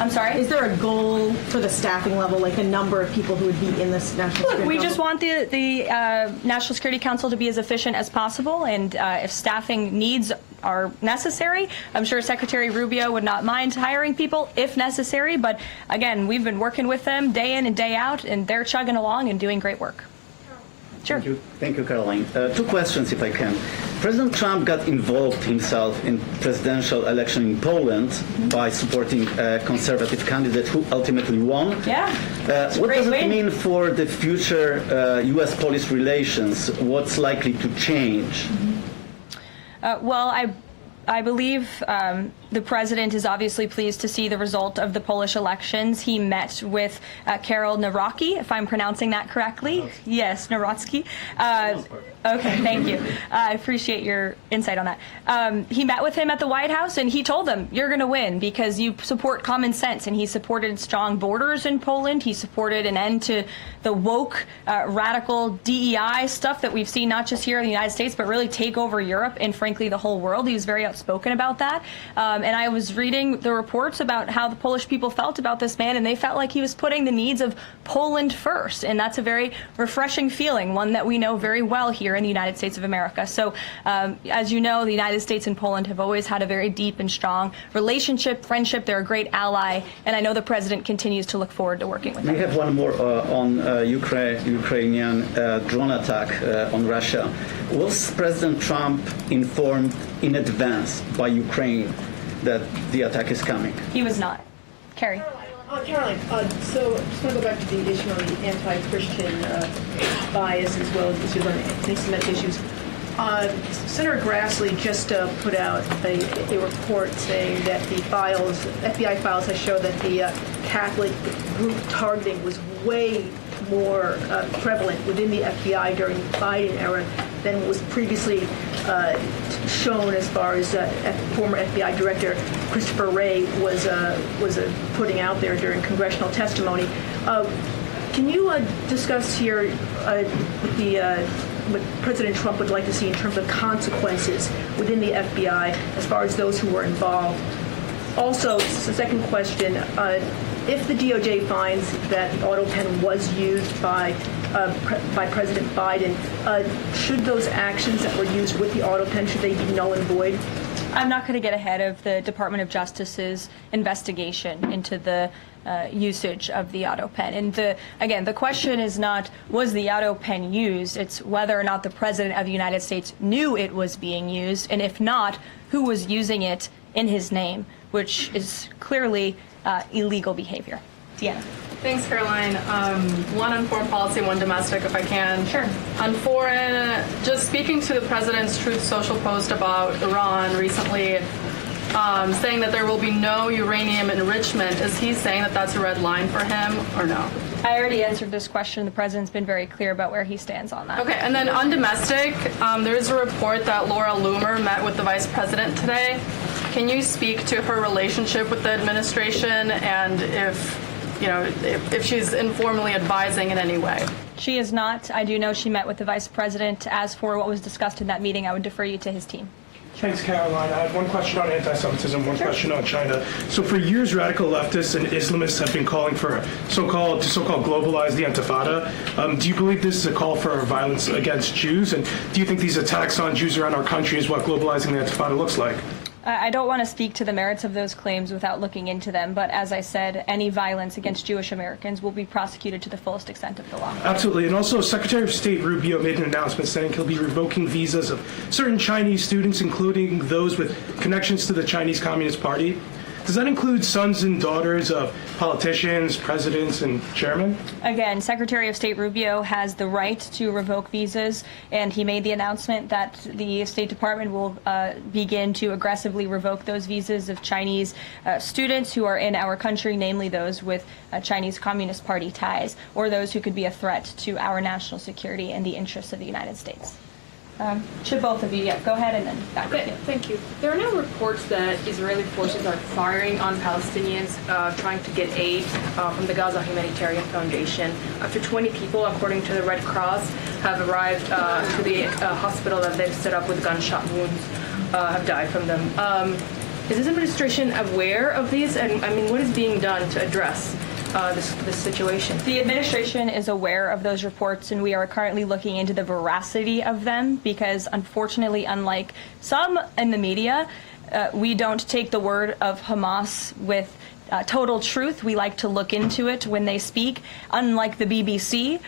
I'm sorry? Is there a goal for the staffing level, like a number of people who would be in this National Security Council? We just want the National Security Council to be as efficient as possible, and if staffing needs are necessary, I'm sure Secretary Rubio would not mind hiring people if necessary, but again, we've been working with them day in and day out, and they're chugging along and doing great work. Sure. Thank you, Karoline. Two questions, if I can. President Trump got involved himself in presidential election in Poland by supporting a conservative candidate who ultimately won. Yeah. What does it mean for the future U.S.-Polish relations? What's likely to change? Well, I believe the president is obviously pleased to see the result of the Polish elections. He met with Karol Nawrocki, if I'm pronouncing that correctly. Yes, Nawrocki. Okay, thank you. I appreciate your insight on that. He met with him at the White House, and he told them, you're going to win because you support common sense. And he supported strong borders in Poland. He supported an end to the woke, radical DEI stuff that we've seen not just here in the United States, but really take over Europe and, frankly, the whole world. He was very outspoken about that. And I was reading the reports about how the Polish people felt about this man, and they felt like he was putting the needs of Poland first. And that's a very refreshing feeling, one that we know very well here in the United States of America. So, as you know, the United States and Poland have always had a very deep and strong relationship, friendship. They're a great ally, and I know the president continues to look forward to working with them. We have one more on Ukrainian drone attack on Russia. Was President Trump informed in advance by Ukraine that the attack is coming? He was not. Carrie. Karoline, so I just want to go back to the issue on the anti-Christian bias as well as issues on anti-Semitic issues. Senator Grassley just put out a report saying that the FBI files have shown that the Catholic group targeting was way more prevalent within the FBI during the Biden era than was previously shown, as far as former FBI Director Christopher Wray was putting out there during congressional testimony. Can you discuss here what President Trump would like to see in terms of consequences within the FBI as far as those who were involved? Also, the second question, if the DOJ finds that the auto pen was used by President Biden, should those actions that were used with the auto pen, should they be null and void? I'm not going to get ahead of the Department of Justice's investigation into the usage of the auto pen. And again, the question is not, was the auto pen used? It's whether or not the President of the United States knew it was being used, and if not, who was using it in his name, which is clearly illegal behavior. Deanna. Thanks, Caroline. One on foreign policy, one domestic, if I can. Sure. On foreign, just speaking to the president's Truth Social post about Iran recently, saying that there will be no uranium enrichment. Is he saying that that's a red line for him, or no? I already answered this question. The president's been very clear about where he stands on that. Okay, and then on domestic, there's a report that Laura Loomer met with the vice president today. Can you speak to her relationship with the administration and if she's informally advising in any way? She is not. I do know she met with the vice president. As for what was discussed in that meeting, I would defer you to his team. Thanks, Karoline. I have one question on anti-Semitism, one question on China. So for years, radical leftists and Islamists have been calling for so-called globalize the Intifada. Do you believe this is a call for violence against Jews? And do you think these attacks on Jews around our country is what globalizing the Intifada looks like? I don't want to speak to the merits of those claims without looking into them, but as I said, any violence against Jewish Americans will be prosecuted to the fullest extent of the law. Absolutely. And also, Secretary of State Rubio made an announcement saying he'll be revoking visas of certain Chinese students, including those with connections to the Chinese Communist Party. Does that include sons and daughters of politicians, presidents, and chairmen? Again, Secretary of State Rubio has the right to revoke visas, and he made the announcement that the State Department will begin to aggressively revoke those visas of Chinese students who are in our country, namely those with Chinese Communist Party ties, or those who could be a threat to our national security and the interests of the United States. Should both of you, go ahead and then back to you. Thank you. There are now reports that Israeli forces are firing on Palestinians trying to get aid from the Gaza Humanitarian Foundation. Up to 20 people, according to the Red Cross, have arrived to the hospital that they've set up with gunshot wounds, have died from them. Is this administration aware of these? And I mean, what is being done to address this situation? The administration is aware of those reports, and we are currently looking into the veracity of them because, unfortunately, unlike some in the media, we don't take the word of Hamas with total truth. We like to look into it when they speak, unlike the BBC,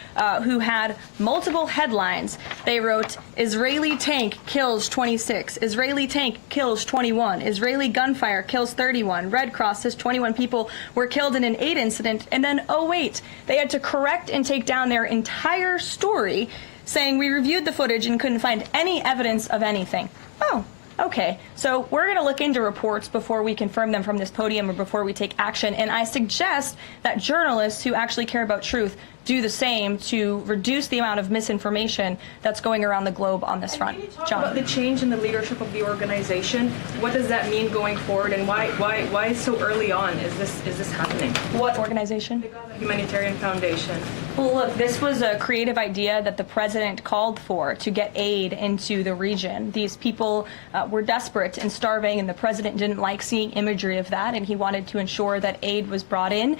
who had multiple headlines. They wrote, Israeli tank kills 26, Israeli tank kills 21, Israeli gunfire kills 31, Red Cross says 21 people were killed in an aid incident, and then, oh wait, they had to correct and take down their entire story, saying we reviewed the footage and couldn't find any evidence of anything. Oh. Okay, so we're going to look into reports before we confirm them from this podium or before we take action, and I suggest that journalists who actually care about truth do the same to reduce the amount of misinformation that's going around the globe on this front. Can you talk John. about the change in the leadership of the organization? What does that mean going forward, and why so early on is this happening? What organization? The Gaza Humanitarian Foundation. Well, look, this was a creative idea that the president called for to get aid into the region. These people were desperate and starving, and the president didn't like seeing imagery of that, and he wanted to ensure that aid was brought in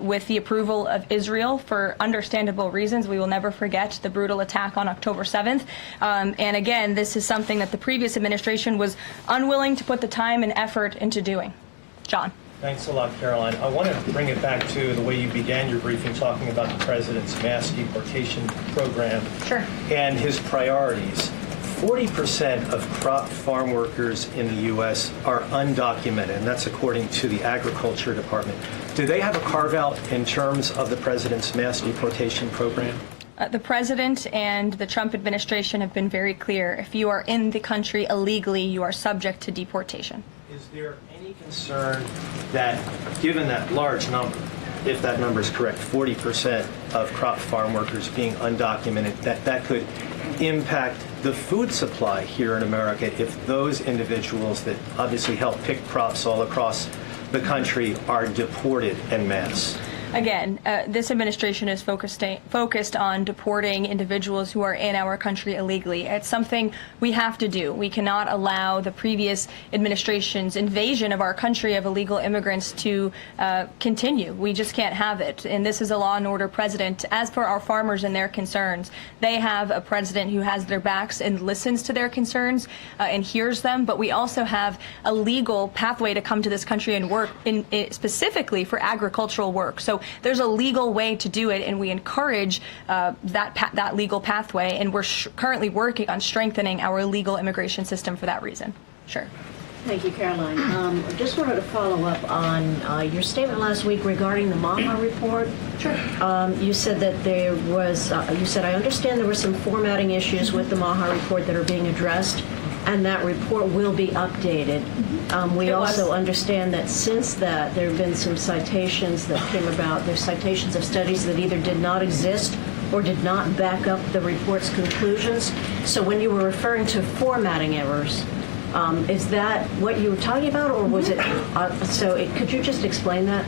with the approval of Israel for understandable reasons. We will never forget the brutal attack on October 7th. And again, this is something that the previous administration was unwilling to put the time and effort into doing. John. Thanks a lot, Karoline. I want to bring it back to the way you began your briefing, talking about the president's mass deportation program and his priorities. 40% of crop farm workers in the U.S. are undocumented, and that's according to the Agriculture Department. Do they have a carve-out in terms of the president's mass deportation program? The president and the Trump administration have been very clear. If you are in the country illegally, you are subject to deportation. Is there any concern that, given that large number, if that number is correct, 40% of crop farm workers being undocumented, that could impact the food supply here in America if those individuals that obviously help pick crops all across the country are deported en masse? Again, this administration is focused on deporting individuals who are in our country illegally. It's something we have to do. We cannot allow the previous administration's invasion of our country of illegal immigrants to continue. We just can't have it. And this is a law and order president. As for our farmers and their concerns, they have a president who has their backs and listens to their concerns and hears them. But we also have a legal pathway to come to this country and work specifically for agricultural work. So there's a legal way to do it, and we encourage that legal pathway, and we're currently working on strengthening our legal immigration system for that reason. Sure. Thank you, Karoline. I just wanted to follow up on your statement last week regarding the Maha report. Sure. You said that there was, you said, I understand there were some formatting issues with the Maha report that are being addressed, and that report will be updated. We also understand that since that, there have been some citations that came about. There's citations of studies that either did not exist or did not back up the report's conclusions. So when you were referring to formatting errors, Is that what you were talking about, or was it? Could you just explain that?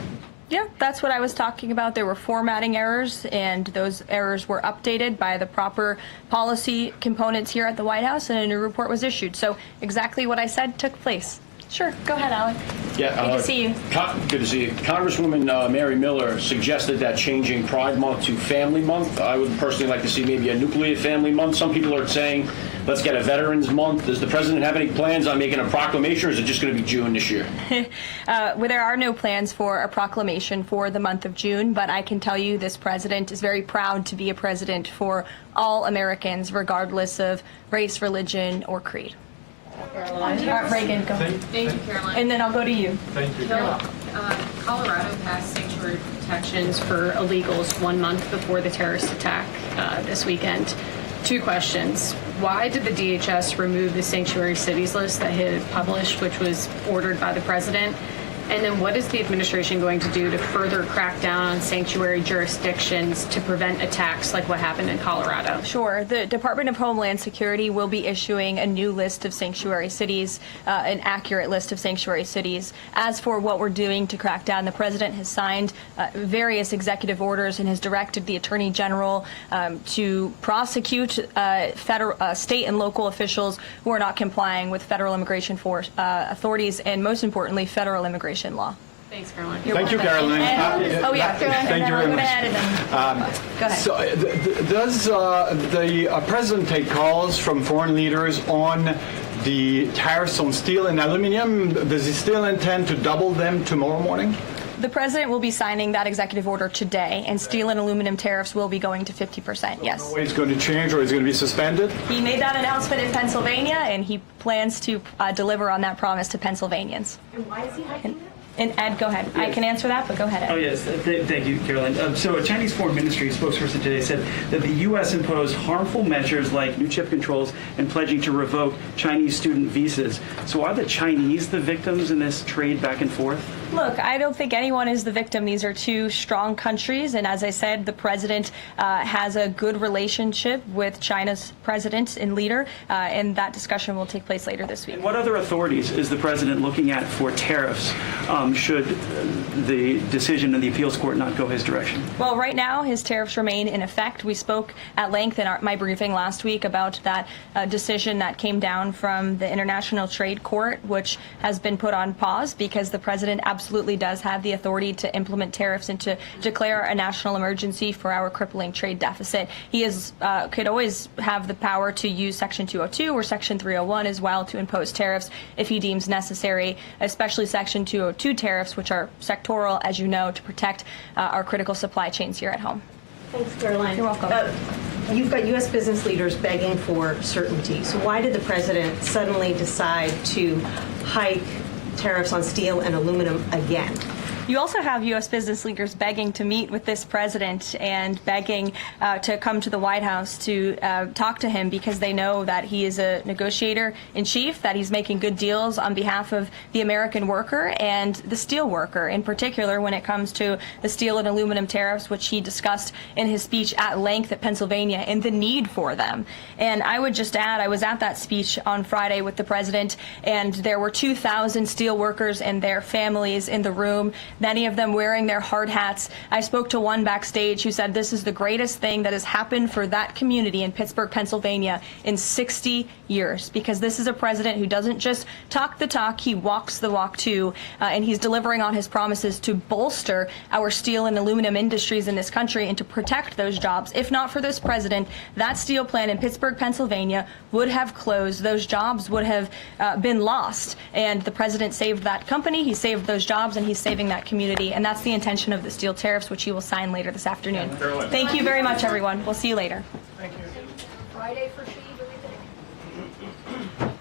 Yeah, that's what I was talking about. There were formatting errors, and those errors were updated by the proper policy components here at the White House, and a new report was issued. So exactly what I said took place. Sure, go ahead, Alec. Yeah, good to see you. Good to see you. Congresswoman Mary Miller suggested that changing Pride Month to Family Month. I would personally like to see maybe a nuclear family month. Some people are saying, let's get a Veterans Month. Does the president have any plans on making a proclamation, or is it just going to be June this year? Well, there are no plans for a proclamation for the month of June, but I can tell you this president is very proud to be a president for all Americans, regardless of race, religion, or creed. Caroline. Reagan, go ahead. Thank you, Caroline. And then I'll go to you. Thank you. Colorado passed sanctuary protections for illegals 1 month before the terrorist attack this weekend. 2 questions. Why did the DHS remove the sanctuary cities list that it had published, which was ordered by the president? And then what is the administration going to do to further crack down on sanctuary jurisdictions to prevent attacks like what happened in Colorado? Sure. The Department of Homeland Security will be issuing a new list of sanctuary cities, an accurate list of sanctuary cities. As for what we're doing to crack down, the president has signed various executive orders and has directed the Attorney General to prosecute state and local officials who are not complying with federal immigration authorities and, most importantly, federal immigration law. Thanks, Caroline. Thank you, Caroline. Oh, yeah, Caroline. Thank you very much. Go ahead. So, does the president take calls from foreign leaders on the tariffs on steel and aluminum? Does he still intend to double them tomorrow morning? The president will be signing that executive order today, and steel and aluminum tariffs will be going to 50%, yes. No way it's going to change, or it's going to be suspended? He made that announcement in Pennsylvania, and he plans to deliver on that promise to Pennsylvanians. And why is he hiking it? And Ed, go ahead. I can answer that, but go ahead, Ed. Oh, yes. Thank you, Caroline. So a Chinese Foreign Ministry spokesperson today said that the U.S. imposed harmful measures like new chip controls and pledging to revoke Chinese student visas. So are the Chinese the victims in this trade back and forth? Look, I don't think anyone is the victim. These are 2 strong countries, and as I said, the president has a good relationship with China's president and leader, and that discussion will take place later this week. And what other authorities is the president looking at for tariffs should the decision in the appeals court not go his direction? Well, right now, his tariffs remain in effect. We spoke at length in my briefing last week about that decision that came down from the International Trade Court, which has been put on pause because the president absolutely does have the authority to implement tariffs and to declare a national emergency for our crippling trade deficit. He could always have the power to use Section 202 or Section 301 as well to impose tariffs if he deems necessary, especially Section 202 tariffs, which are sectoral, as you know, to protect our critical supply chains here at home. Thanks, Caroline. You're welcome. You've got U.S. business leaders begging for certainty. So why did the president suddenly decide to hike tariffs on steel and aluminum again? You also have U.S. business leaders begging to meet with this president and begging to come to the White House to talk to him because they know that he is a negotiator in chief, that he's making good deals on behalf of the American worker and the steel worker, in particular when it comes to the steel and aluminum tariffs, which he discussed in his speech at length at Pennsylvania, and the need for them. And I would just add, I was at that speech on Friday with the president, and there were 2,000 steel workers and their families in the room, many of them wearing their hard hats. I spoke to one backstage who said this is the greatest thing that has happened for that community in Pittsburgh, Pennsylvania in 60 years, because this is a president who doesn't just talk the talk, he walks the walk too, and he's delivering on his promises to bolster our steel and aluminum industries in this country and to protect those jobs. If not for this president, that steel plant in Pittsburgh, Pennsylvania would have closed. Those jobs would have been lost, and the president saved that company, he saved those jobs, and he's saving that community, and that's the intention of the steel tariffs, which he will sign later this afternoon. Thank you very much, everyone. We'll see you later. Thank you. Friday for she, do we think?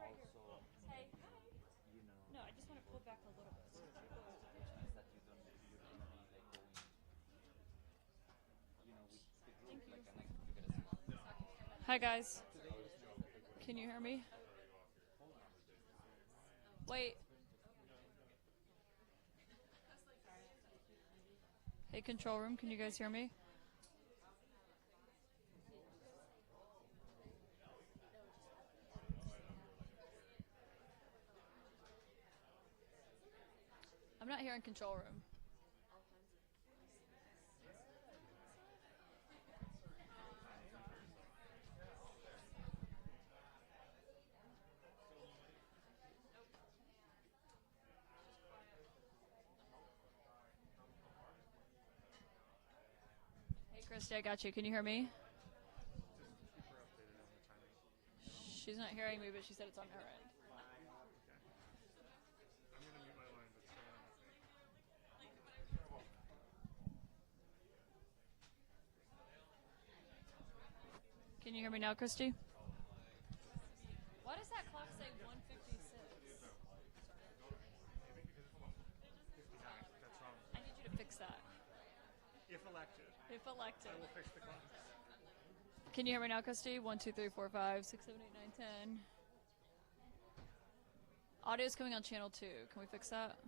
also, Hey. you know, No, I just want to pull back a little bit. expectations that you're gonna be like going, you know, with the group, Thank you. like, and like you get a slot. Hi, guys. Today was nice that they were Can you hear me? Wait. Hey, control room, can you guys hear me? I'm not hearing control room. Hey, Christy, I got you. Can you hear me? She's not hearing me, but she said it's on her end. Can you hear me now, Christy? Why does that clock say 156? That's wrong. I need you to fix that. If elected. If elected. I will fix the clock. Can you hear me now, Christy? 1, 2, 3, 4, 5, 6, 7, 8, 9, 10. Audio's coming on channel 2. Can we fix that?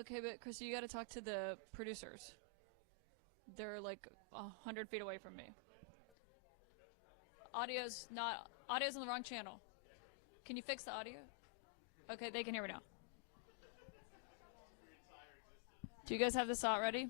Okay, but Christy, you got to talk to the producers. They're like 100 feet away from me. Audio's on the wrong channel. Can you fix the audio? Okay, they can hear me now. Do you guys have the saw ready?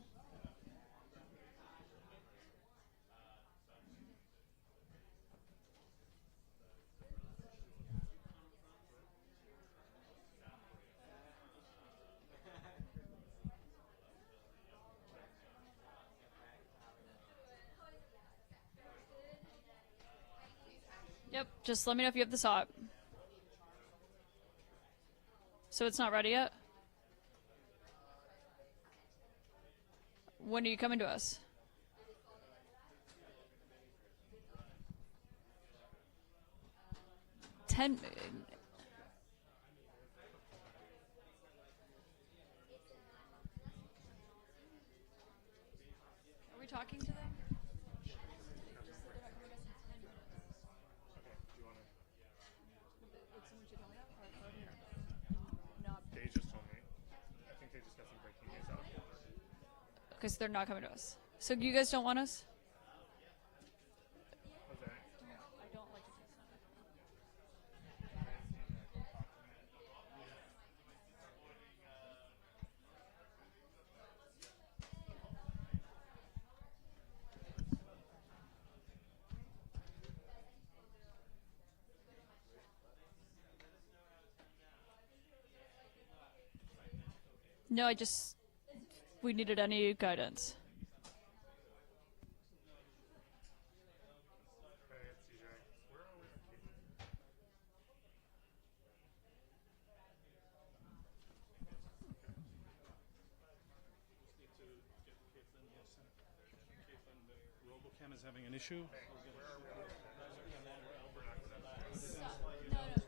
Yep, just let me know if you have the saw. So it's not ready yet? When are you coming to us? Are we talking to them? They just told me. I think they just got some breaking news out of Boulder. Because they're not coming to us. So you guys don't want us? Okay. I don't like to say No, we needed any guidance. Hey, it's CJ. Where are we? Need to get Caitlin, yes. Caitlin, the Robocam is having an issue. No,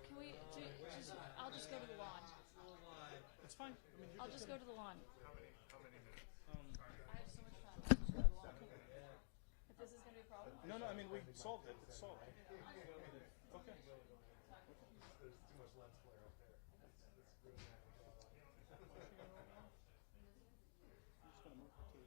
can we I'll just go to the lawn. That's fine. I'll just go to the lawn. How many minutes? I have so much time. I'll just go to the lawn. If this is going to be a problem? No, I mean, we solved it. It's solved. Okay. There's too much lens flare up there. It's really I'm just going to move her to...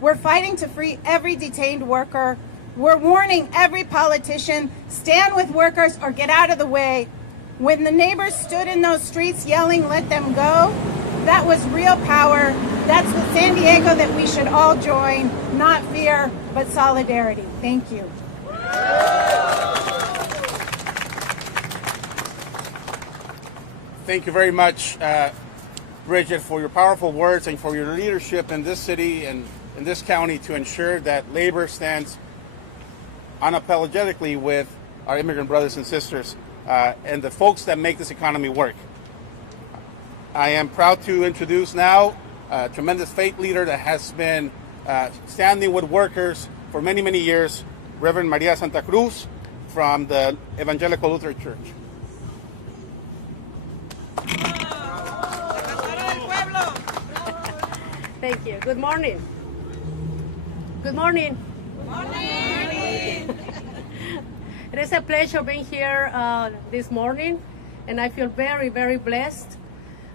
We're fighting to free every detained worker. We're warning every politician, stand with workers or get out of the way. When the neighbors stood in those streets yelling, let them go, that was real power. That's the San Diego that we should all join, not fear, but solidarity. Thank you. Thank you very much, Bridget, for your powerful words and for your leadership in this city and in this county to ensure that labor stands unapologetically with our immigrant brothers and sisters and the folks that make this economy work. I am proud to introduce now a tremendous faith leader that has been standing with workers for many, many years, Reverend Maria Santa Cruz from the Evangelical Lutheran Church. Thank you. Good morning. Good morning. Good morning. It is a pleasure being here this morning, and I feel very, very blessed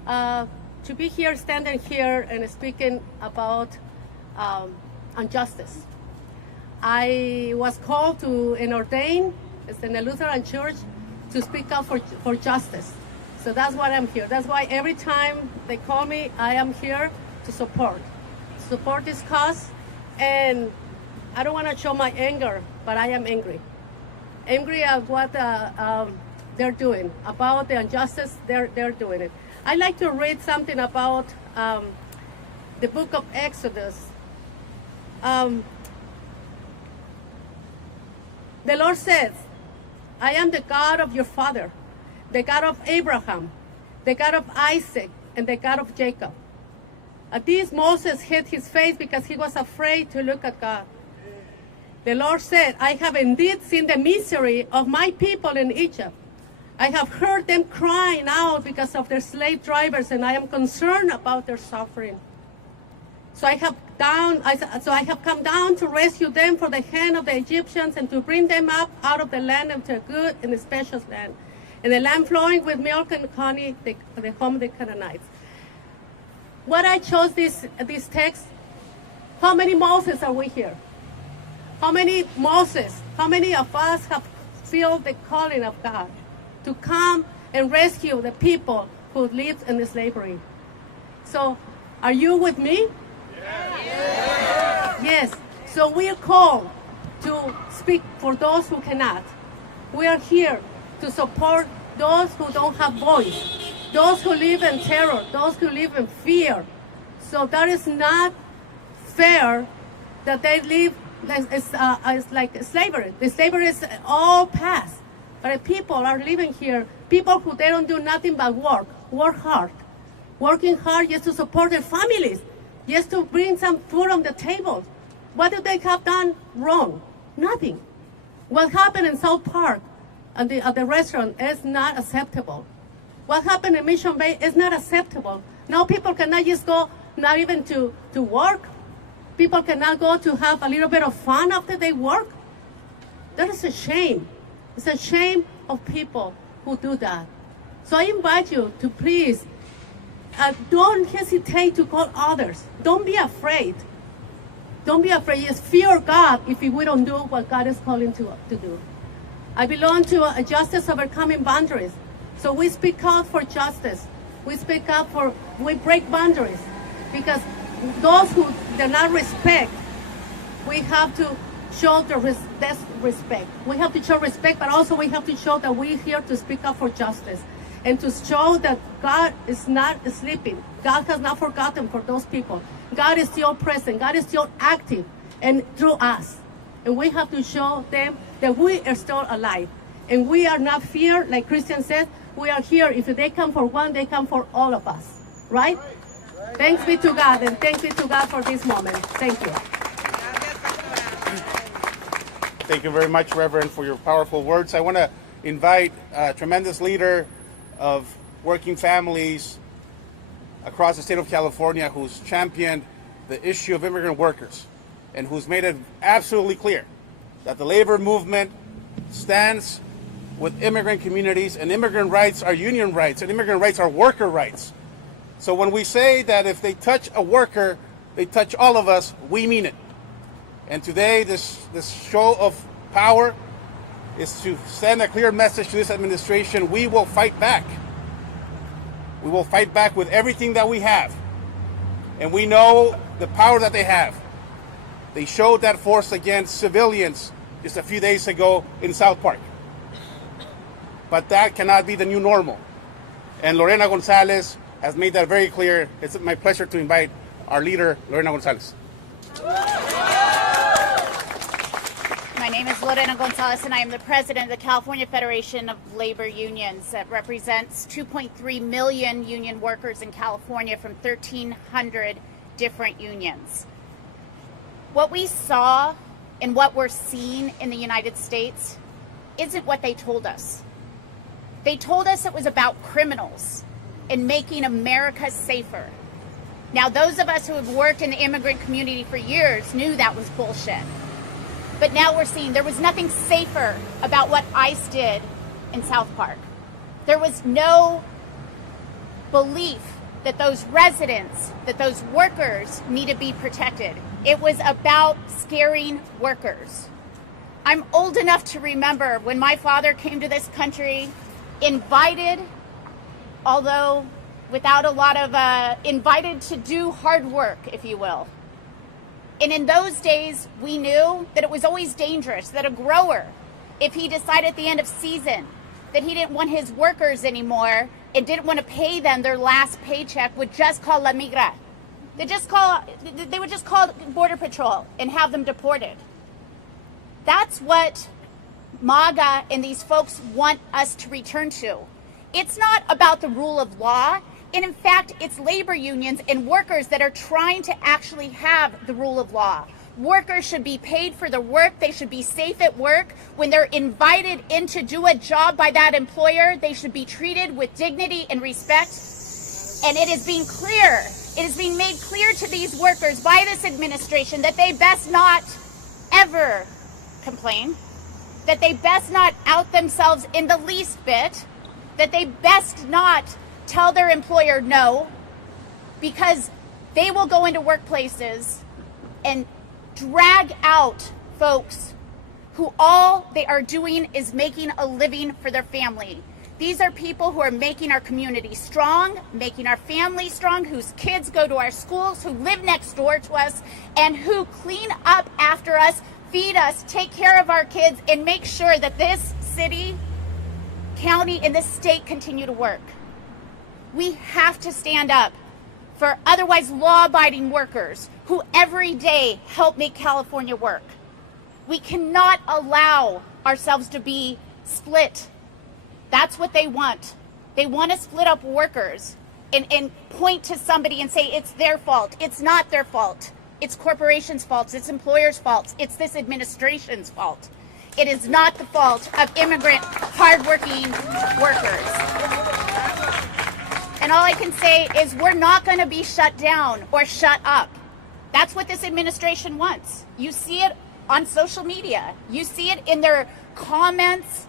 to be here, standing here and speaking about injustice. I was called to and ordained in the Lutheran Church to speak up for justice. So that's why I'm here. That's why every time they call me, I am here to support this cause. And I don't want to show my anger, but I am angry. Angry at what they're doing, about the injustice they're doing it. I'd like to read something about the book of Exodus. The Lord says, I am the God of your father, the God of Abraham, the God of Isaac, and the God of Jacob. At this, Moses hid his face because he was afraid to look at God. The Lord said, I have indeed seen the misery of my people in Egypt. I have heard them crying out because of their slave drivers, and I am concerned about their suffering. So I have come down to rescue them from the hand of the Egyptians and to bring them up out of the land into a good and a spacious land, and the land flowing with milk and honey, the home of the Canaanites. What I chose this text, how many Moses are we here? How many Moses, how many of us have felt the calling of God to come and rescue the people who lived in slavery? So, are you with me? Yes. So we are called to speak for those who cannot. We are here to support those who don't have voice, those who live in terror, those who live in fear. So that is not fair that they live it's like slavery. The slavery is all past. But the people are living here, people who they don't do nothing but work hard. Working hard just to support their families, just to bring some food on the table. What do they have done wrong? Nothing. What happened in South Park at the restaurant is not acceptable. What happened in Mission Bay is not acceptable. Now people cannot just go, not even to work. People cannot go to have a little bit of fun after they work. That is a shame. It's a shame of people who do that. So I invite you to please, don't hesitate to call others. Don't be afraid. Don't be afraid. Just fear God if we don't do what God is calling to do. I belong to a Justice Overcoming Boundaries. So we speak out for justice. We speak up we break boundaries. Because those who do not respect, we have to show that's respect. We have to show respect, but also we have to show that we're here to speak up for justice and to show that God is not sleeping. God has not forgotten for those people. God is still present. God is still active and through us. And we have to show them that we are still alive. And we are not fear, like Christian said, we are here. If they come for one, they come for all of us, right? Thanks be to God, and thanks be to God for this moment. Thank you. Thank you very much, Reverend, for your powerful words. I want to invite a tremendous leader of working families across the state of California who's championed the issue of immigrant workers and who's made it absolutely clear that the labor movement stands with immigrant communities, and immigrant rights are union rights, and immigrant rights are worker rights. So when we say that if they touch a worker, they touch all of us, we mean it. And today, this show of power is to send a clear message to this administration. We will fight back. We will fight back with everything that we have. And we know the power that they have. They showed that force against civilians just a few days ago in South Park. But that cannot be the new normal. And Lorena Gonzalez has made that very clear. It's my pleasure to invite our leader, Lorena Gonzalez. My name is Lorena Gonzalez, and I am the president of the California Federation of Labor Unions that represents 2.3 million union workers in California from 1,300 different unions. What we saw and what we're seeing in the United States isn't what they told us. They told us it was about criminals and making America safer. Now, those of us who have worked in the immigrant community for years knew that was bullshit. But now we're seeing there was nothing safer about what ICE did in South Park. There was no belief that those residents, that those workers need to be protected. It was about scaring workers. I'm old enough to remember when my father came to this country, invited, although without a lot of, invited to do hard work, if you will. And in those days, we knew that it was always dangerous, that a grower, if he decided at the end of season that he didn't want his workers anymore and didn't want to pay them their last paycheck, would just call La Migra. They would just call Border Patrol and have them deported. That's what MAGA and these folks want us to return to. It's not about the rule of law. And in fact, it's labor unions and workers that are trying to actually have the rule of law. Workers should be paid for their work. They should be safe at work. When they're invited in to do a job by that employer, they should be treated with dignity and respect. And it is being clear, it is being made clear to these workers by this administration that they best not ever complain, that they best not out themselves in the least bit, that they best not tell their employer no, because they will go into workplaces and drag out folks who all they are doing is making a living for their family. These are people who are making our community strong, making our family strong, whose kids go to our schools, who live next door to us, and who clean up after us, feed us, take care of our kids, and make sure that this city, county, and this state continue to work. We have to stand up for otherwise law-abiding workers who every day help make California work. We cannot allow ourselves to be split. That's what they want. They want to split up workers and point to somebody and say it's their fault. It's not their fault. It's corporations' faults. It's employers' faults. It's this administration's fault. It is not the fault of immigrant, hardworking workers. And all I can say is we're not going to be shut down or shut up. That's what this administration wants. You see it on social media. You see it in their comments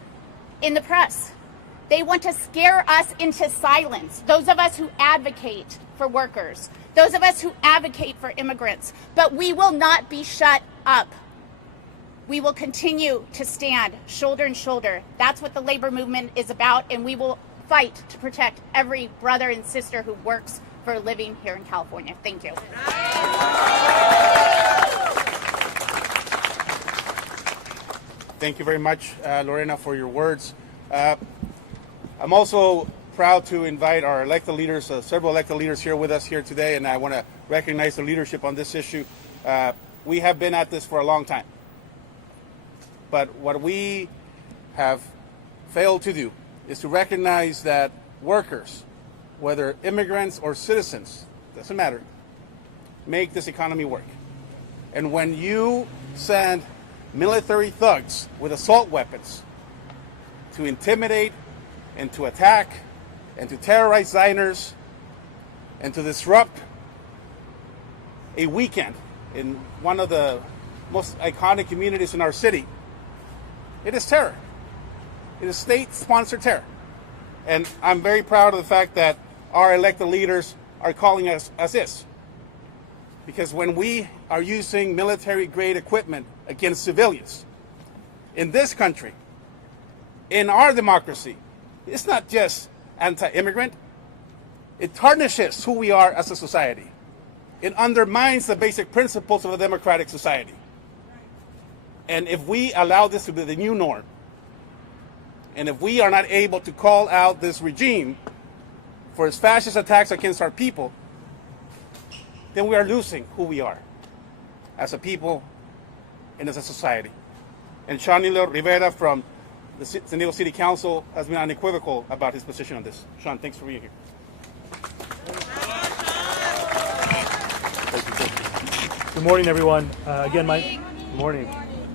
in the press. They want to scare us into silence, those of us who advocate for workers, those of us who advocate for immigrants. But we will not be shut up. We will continue to stand shoulder to shoulder. That's what the labor movement is about, and we will fight to protect every brother and sister who works for a living here in California. Thank you. Thank you very much, Lorena, for your words. I'm also proud to invite our elected leaders, several elected leaders here with us here today, and I want to recognize the leadership on this issue. We have been at this for a long time. But what we have failed to do is to recognize that workers, whether immigrants or citizens, doesn't matter, make this economy work. And when you send military thugs with assault weapons to intimidate and to attack and to terrorize diners and to disrupt a weekend in one of the most iconic communities in our city, it is terror. It is state-sponsored terror. And I'm very proud of the fact that our elected leaders are calling us as is. Because when we are using military-grade equipment against civilians in this country, in our democracy, it's not just anti-immigrant. It tarnishes who we are as a society. It undermines the basic principles of a democratic society. And if we allow this to be the new norm, and if we are not able to call out this regime for its fascist attacks against our people, then we are losing who we are as a people and as a society. And Shanilo Rivera from the San Diego City Council has been unequivocal about his position on this. Sean, thanks for being here. Good morning, everyone. Good morning.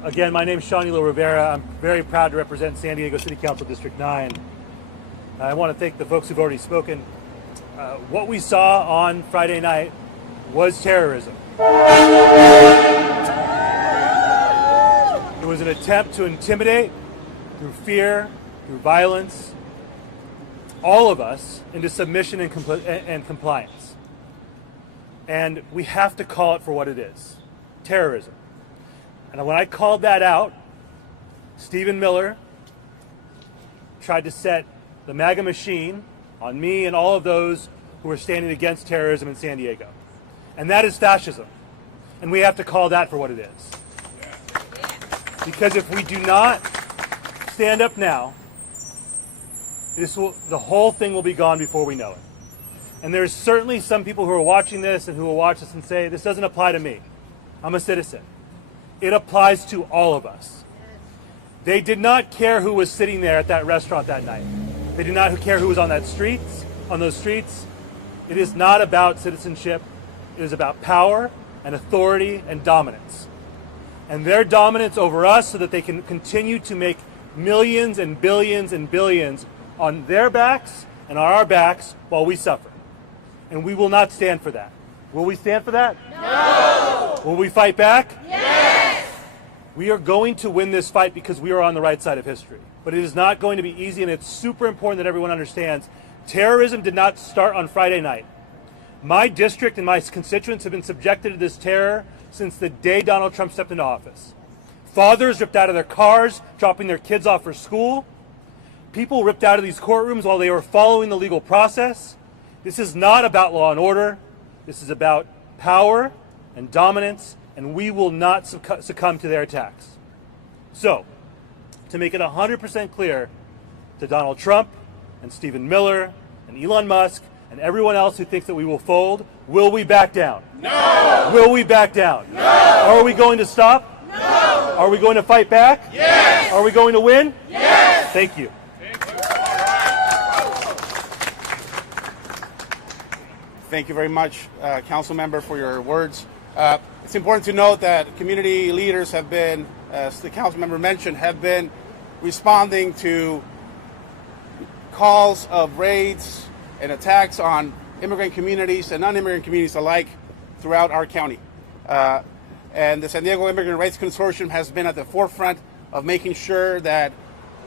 Again, my name is Shanilo Rivera. I'm very proud to represent San Diego City Council District 9. I want to thank the folks who've already spoken. What we saw on Friday night was terrorism. It was an attempt to intimidate, through fear, through violence, all of us into submission and compliance. And we have to call it for what it is, terrorism. And when I called that out, Stephen Miller tried to set the MAGA machine on me and all of those who are standing against terrorism in San Diego. And that is fascism. And we have to call that for what it is. Because if we do not stand up now, the whole thing will be gone before we know it. And there's certainly some people who are watching this and who will watch this and say, this doesn't apply to me. I'm a citizen. It applies to all of us. They did not care who was sitting there at that restaurant that night. They did not care who was on those streets. It is not about citizenship. It is about power and authority and dominance. And their dominance over us so that they can continue to make millions and billions and billions on their backs and on our backs while we suffer. And we will not stand for that. Will we stand for that? No! Will we fight back? Yes! We are going to win this fight because we are on the right side of history. But it is not going to be easy, and it's super important that everyone understands terrorism did not start on Friday night. My district and my constituents have been subjected to this terror since the day Donald Trump stepped into office. Fathers ripped out of their cars, dropping their kids off for school. People ripped out of these courtrooms while they were following the legal process. This is not about law and order. This is about power and dominance, and we will not succumb to their attacks. So, to make it 100% clear to Donald Trump and Stephen Miller and Elon Musk and everyone else who thinks that we will fold, will we back down? No! Will we back down? No! Are we going to stop? No! Are we going to fight back? Yes! Are we going to win? Yes! Thank you. Thank you very much, Council Member, for your words. It's important to note that community leaders have been, as the Council Member mentioned, have been responding to calls of raids and attacks on immigrant communities and non-immigrant communities alike throughout our county. And the San Diego Immigrant Rights Consortium has been at the forefront of making sure that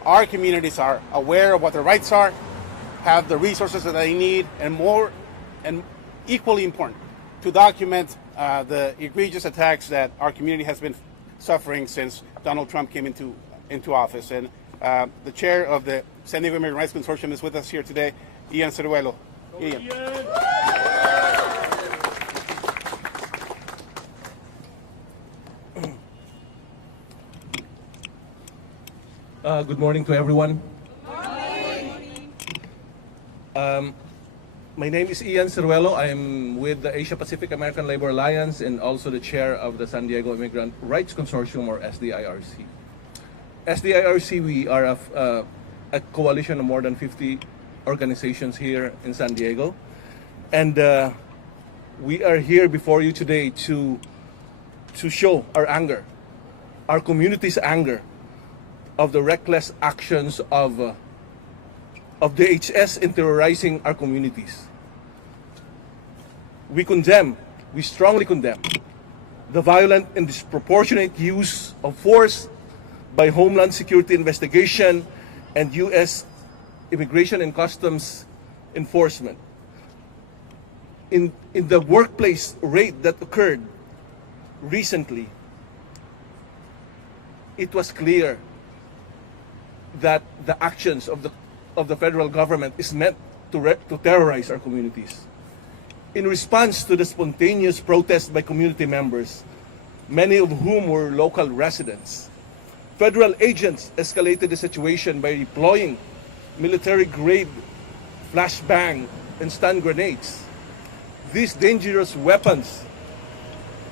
our communities are aware of what their rights are, have the resources that they need, and more, and equally important, to document the egregious attacks that our community has been suffering since Donald Trump came into office. And the chair of the San Diego Immigrant Rights Consortium is with us here today, Ian Ceruelo. Ian. Good morning to everyone. My name is Ian Ciruelo. I'm with the Asia Pacific American Labor Alliance and also the chair of the San Diego Immigrant Rights Consortium, or SDIRC. SDIRC, we are a coalition of more than 50 organizations here in San Diego. And we are here before you today to show our anger, our community's anger, of the reckless actions of DHS in terrorizing our communities. We strongly condemn the violent and disproportionate use of force by Homeland Security Investigation and U.S. Immigration and Customs Enforcement. In the workplace raid that occurred recently, it was clear that the actions of the federal government is meant to terrorize our communities. In response to the spontaneous protest by community members, many of whom were local residents, federal agents escalated the situation by deploying military-grade flashbang and stun grenades. These dangerous weapons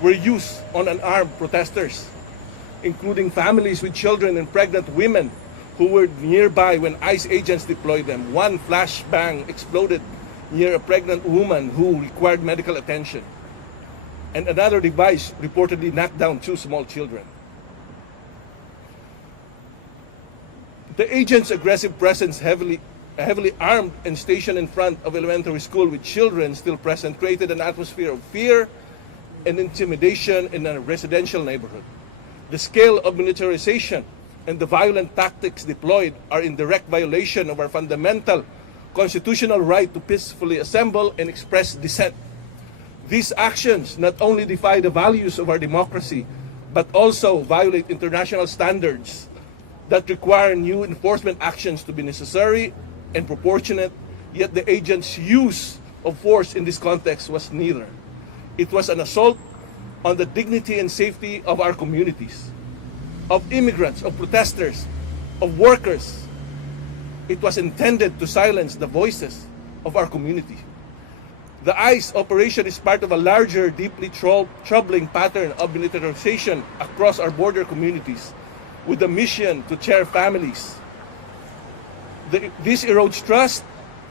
were used on unarmed protesters, including families with children and pregnant women who were nearby when ICE agents deployed them. One flashbang exploded near a pregnant woman who required medical attention, and another device reportedly knocked down 2 small children. The agents' aggressive presence, heavily armed and stationed in front of elementary school with children still present, created an atmosphere of fear and intimidation in a residential neighborhood. The scale of militarization and the violent tactics deployed are in direct violation of our fundamental constitutional right to peacefully assemble and express dissent. These actions not only defy the values of our democracy, but also violate international standards that require new enforcement actions to be necessary and proportionate, yet the agents' use of force in this context was neither. It was an assault on the dignity and safety of our communities, of immigrants, of protesters, of workers. It was intended to silence the voices of our community. The ICE operation is part of a larger, deeply troubling pattern of militarization across our border communities, with a mission to tear families. This erodes trust,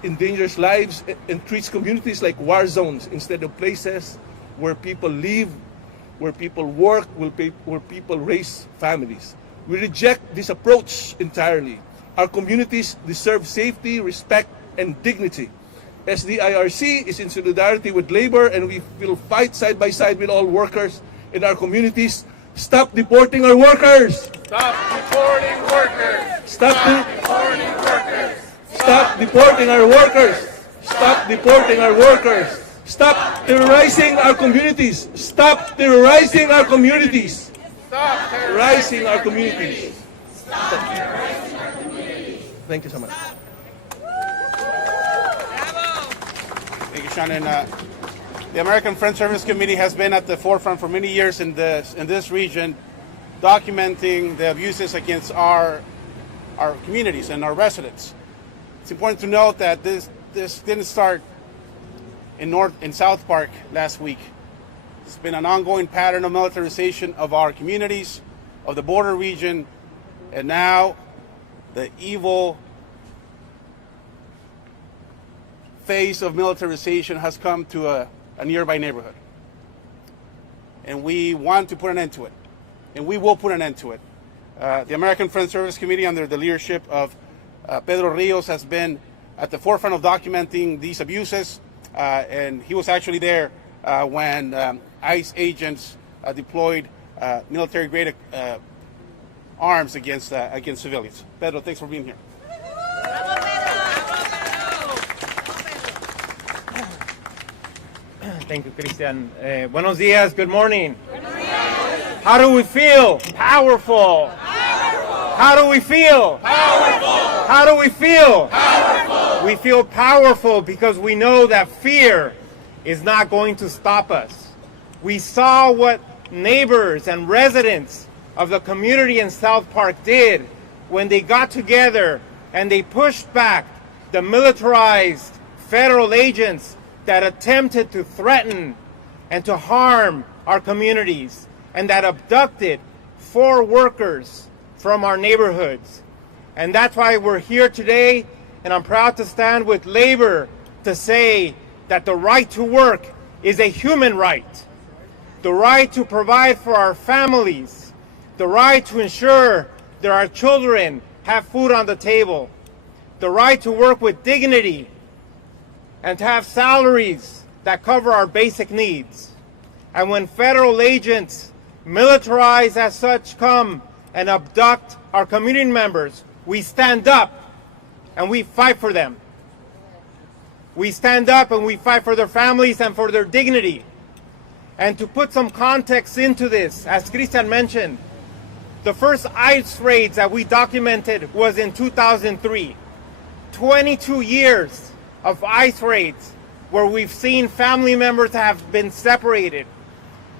endangers lives, and treats communities like war zones instead of places where people live, where people work, where people raise families. We reject this approach entirely. Our communities deserve safety, respect, and dignity. SDIRC is in solidarity with labor, and we will fight side by side with all workers in our communities. Stop deporting our workers! Stop deporting workers! Stop deporting workers! Stop deporting our workers! Stop deporting our workers! Stop terrorizing our communities! Stop terrorizing our communities! Stop terrorizing our communities! Stop terrorizing our communities! Thank you so much. Thank you, Sean. And the American Friends Service Committee has been at the forefront for many years in this region, documenting the abuses against our communities and our residents. It's important to note that this didn't start in South Park last week. It's been an ongoing pattern of militarization of our communities, of the border region, and now the evil phase of militarization has come to a nearby neighborhood. And we want to put an end to it. And we will put an end to it. The American Friends Service Committee, under the leadership of Pedro Rios, has been at the forefront of documenting these abuses. And he was actually there when ICE agents deployed military-grade arms against civilians. Pedro, thanks for being here. Thank you, Christian. Buenos dias, good morning. How do we feel? Powerful. How do we feel? Powerful. How do we feel? Powerful. We feel powerful because we know that fear is not going to stop us. We saw what neighbors and residents of the community in South Park did when they got together and they pushed back the militarized federal agents that attempted to threaten and to harm our communities and that abducted 4 workers from our neighborhoods. And that's why we're here today, and I'm proud to stand with labor to say that the right to work is a human right. The right to provide for our families, the right to ensure that our children have food on the table, the right to work with dignity and to have salaries that cover our basic needs. And when federal agents, militarized as such, come and abduct our community members, we stand up and we fight for them. We stand up and we fight for their families and for their dignity. And to put some context into this, as Christian mentioned, the first ICE raids that we documented was in 2003. 22 years of ICE raids where we've seen family members have been separated.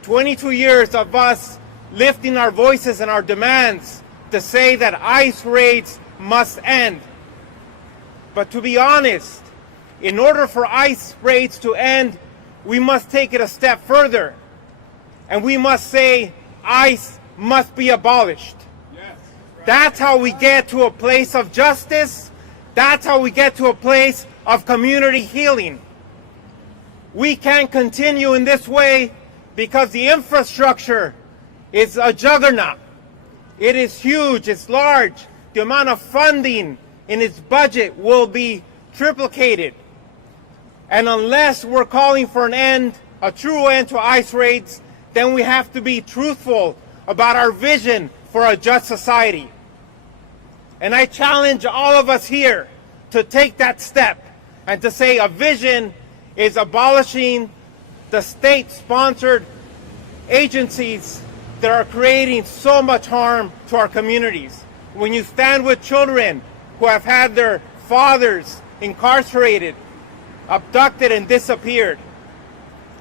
22 years of us lifting our voices and our demands to say that ICE raids must end. But to be honest, in order for ICE raids to end, we must take it a step further. And we must say ICE must be abolished. That's how we get to a place of justice. That's how we get to a place of community healing. We can't continue in this way because the infrastructure is a juggernaut. It is huge, it's large. The amount of funding in its budget will be triplicated. And unless we're calling for an end, a true end to ICE raids, then we have to be truthful about our vision for a just society. And I challenge all of us here to take that step and to say a vision is abolishing the state-sponsored agencies that are creating so much harm to our communities. When you stand with children who have had their fathers incarcerated, abducted, and disappeared,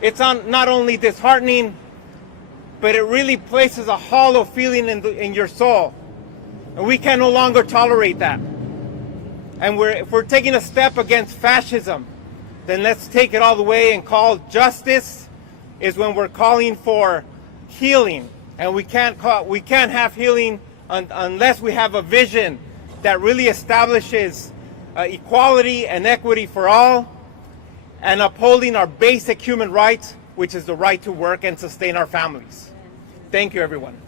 it's not only disheartening, but it really places a hollow feeling in your soul. And we can no longer tolerate that. And if we're taking a step against fascism, then let's take it all the way and call justice is when we're calling for healing. And we can't have healing unless we have a vision that really establishes equality and equity for all and upholding our basic human rights, which is the right to work and sustain our families. Thank you, everyone.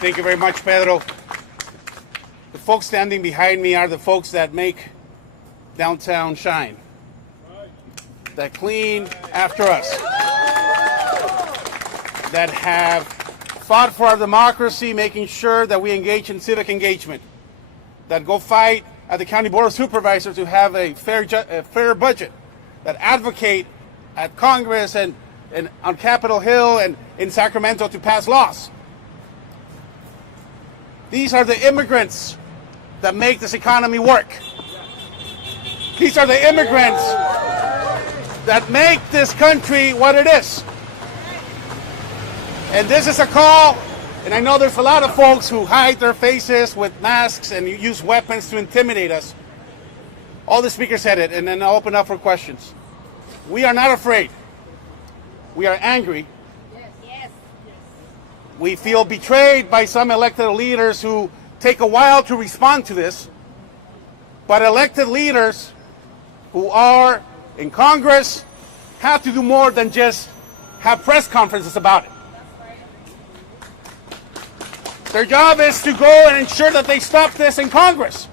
Thank you very much, Pedro. The folks standing behind me are the folks that make downtown shine, that clean after us, that have fought for our democracy, making sure that we engage in civic engagement, that go fight at the County Board of Supervisors to have a fair budget, that advocate at Congress and on Capitol Hill and in Sacramento to pass laws. These are the immigrants that make this economy work. These are the immigrants that make this country what it is. And this is a call, and I know there's a lot of folks who hide their faces with masks and use weapons to intimidate us. All the speakers said it, and then I'll open up for questions. We are not afraid. We are angry. We feel betrayed by some elected leaders who take a while to respond to this. But elected leaders who are in Congress have to do more than just have press conferences about it. Their job is to go and ensure that they stop this in Congress.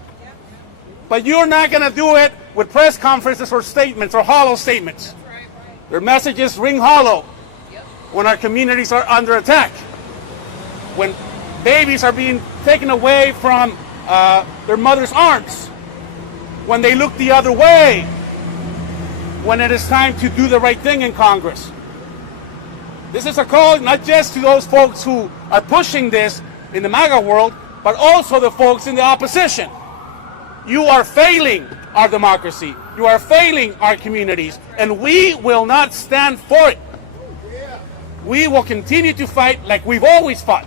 But you're not going to do it with press conferences or statements or hollow statements. Their messages ring hollow when our communities are under attack. When babies are being taken away from their mother's arms, when they look the other way, when it is time to do the right thing in Congress. This is a call not just to those folks who are pushing this in the MAGA world, but also the folks in the opposition. You are failing our democracy. You are failing our communities, and we will not stand for it. We will continue to fight like we've always fought,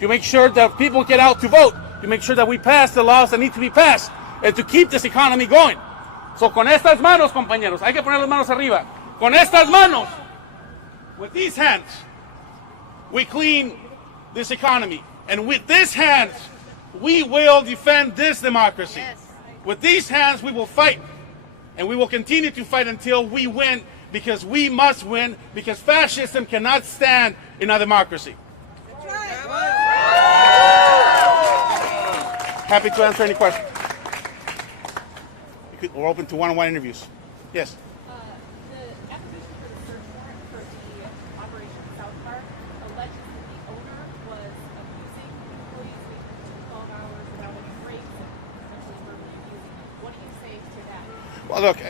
to make sure that people get out to vote, to make sure that we pass the laws that need to be passed, and to keep this economy going. So con estas manos, compañeros, hay que poner las manos arriba. Con estas manos, with these hands, we clean this economy. And with these hands, we will defend this democracy. Yes. With these hands, we will fight. And we will continue to fight until we win, because we must win, because fascism cannot stand in a democracy. Happy to answer any questions. We're open to one-on-one interviews. Yes. The application for the search warrant for the Operation South Park alleges that the owner was abusing employees between 12 hours without any breaks and essentially verbally abusing them. What do you say to that? Well, look,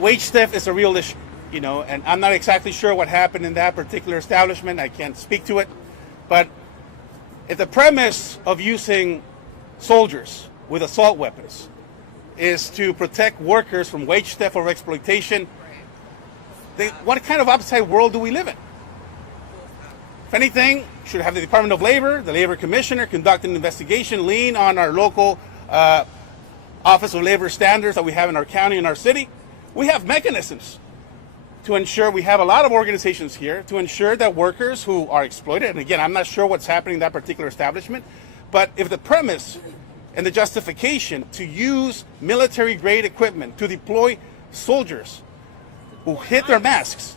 wage theft is a real issue, and I'm not exactly sure what happened in that particular establishment. I can't speak to it. But if the premise of using soldiers with assault weapons is to protect workers from wage theft or exploitation, what kind of upside world do we live in? If anything, should have the Department of Labor, the Labor Commissioner, conduct an investigation, lean on our local Office of Labor Standards that we have in our county and our city. We have mechanisms to ensure, we have a lot of organizations here to ensure that workers who are exploited, and again, I'm not sure what's happening in that particular establishment, but if the premise and the justification to use military-grade equipment to deploy soldiers who hit their masks,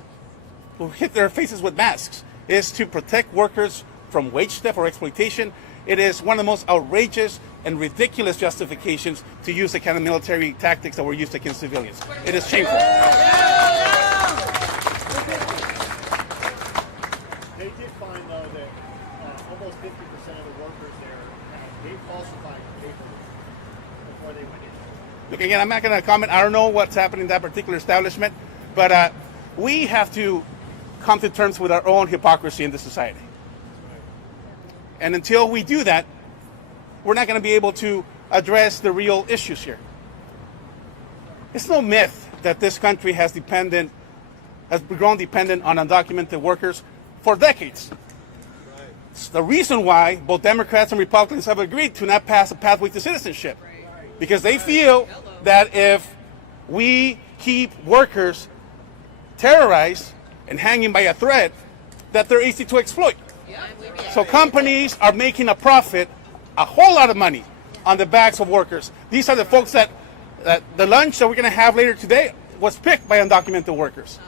who hit their faces with masks, is to protect workers from wage theft or exploitation, it is one of the most outrageous and ridiculous justifications to use the kind of military tactics that were used against civilians. It is shameful. They did find, though, that almost 50% of the workers there they falsified paperwork before they went in. Look, again, I'm not going to comment. I don't know what's happening in that particular establishment, but we have to come to terms with our own hypocrisy in this society. And until we do that, we're not going to be able to address the real issues here. It's no myth that this country has grown dependent on undocumented workers for decades. Right. It's the reason why both Democrats and Republicans have agreed to not pass a pathway to citizenship. Right. Because they feel that if we keep workers terrorized and hanging by a thread, that they're easy to exploit. So companies are making a profit, a whole lot of money, on the backs of workers. These are the folks that the lunch that we're going to have later today was picked by undocumented workers.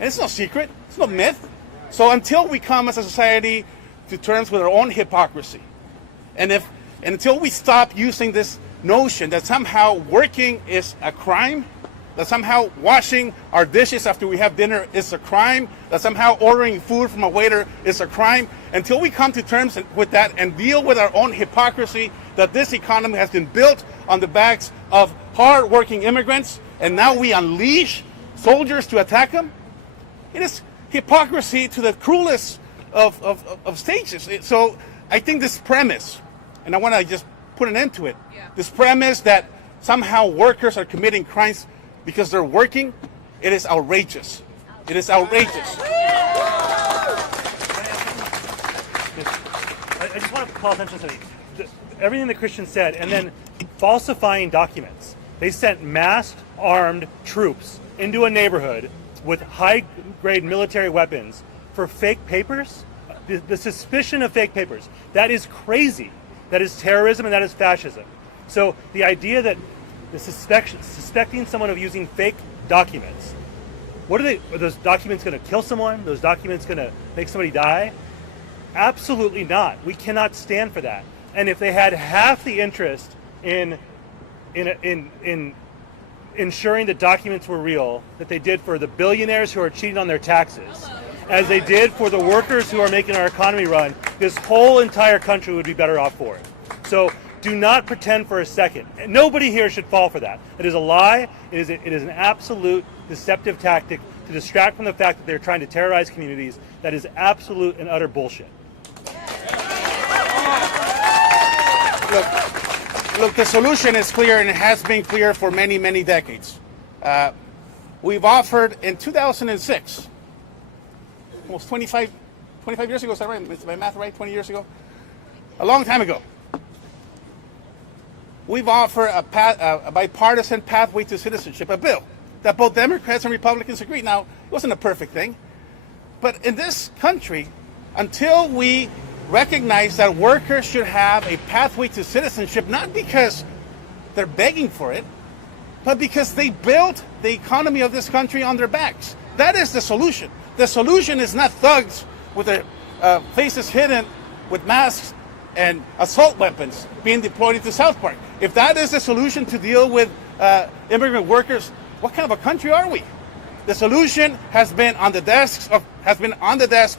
And it's no secret. It's no myth. So until we come as a society to terms with our own hypocrisy, and until we stop using this notion that somehow working is a crime, that somehow washing our dishes after we have dinner is a crime, that somehow ordering food from a waiter is a crime, until we come to terms with that and deal with our own hypocrisy that this economy has been built on the backs of hard-working immigrants, and now we unleash soldiers to attack them, it is hypocrisy to the cruelest of stages. So I think this premise, and I want to just put an end to it, this premise that somehow workers are committing crimes because they're working, it is outrageous. It is outrageous. I just want to call attention to everything the Christian said, and then falsifying documents. They sent masked, armed troops into a neighborhood with high-grade military weapons for fake papers. The suspicion of fake papers, that is crazy. That is terrorism and that is fascism. So the idea that suspecting someone of using fake documents, are those documents going to kill someone? Are those documents going to make somebody die? Absolutely not. We cannot stand for that. And if they had half the interest in ensuring that documents were real that they did for the billionaires who are cheating on their taxes, as they did for the workers who are making our economy run, this whole entire country would be better off for it. So do not pretend for a second. Nobody here should fall for that. It is a lie. It is an absolute deceptive tactic to distract from the fact that they're trying to terrorize communities. That is absolute and utter bullshit. Look, the solution is clear, and it has been clear for many, many decades. We've offered in 2006, almost 25 years ago, is that right? Is my math right? 20 years ago? A long time ago. We've offered a bipartisan pathway to citizenship, a bill that both Democrats and Republicans agreed. Now, it wasn't a perfect thing, but in this country, until we recognize that workers should have a pathway to citizenship, not because they're begging for it, but because they built the economy of this country on their backs. That is the solution. The solution is not thugs with their faces hidden with masks and assault weapons being deployed into South Park. If that is the solution to deal with immigrant workers, what kind of a country are we? The solution has been on the desk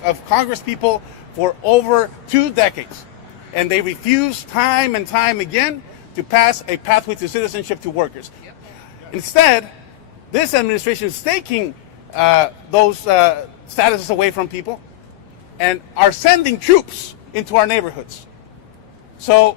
of Congress people for over 2 decades, and they refuse time and time again to pass a pathway to citizenship to workers. Instead, this administration is taking those statuses away from people and are sending troops into our neighborhoods. So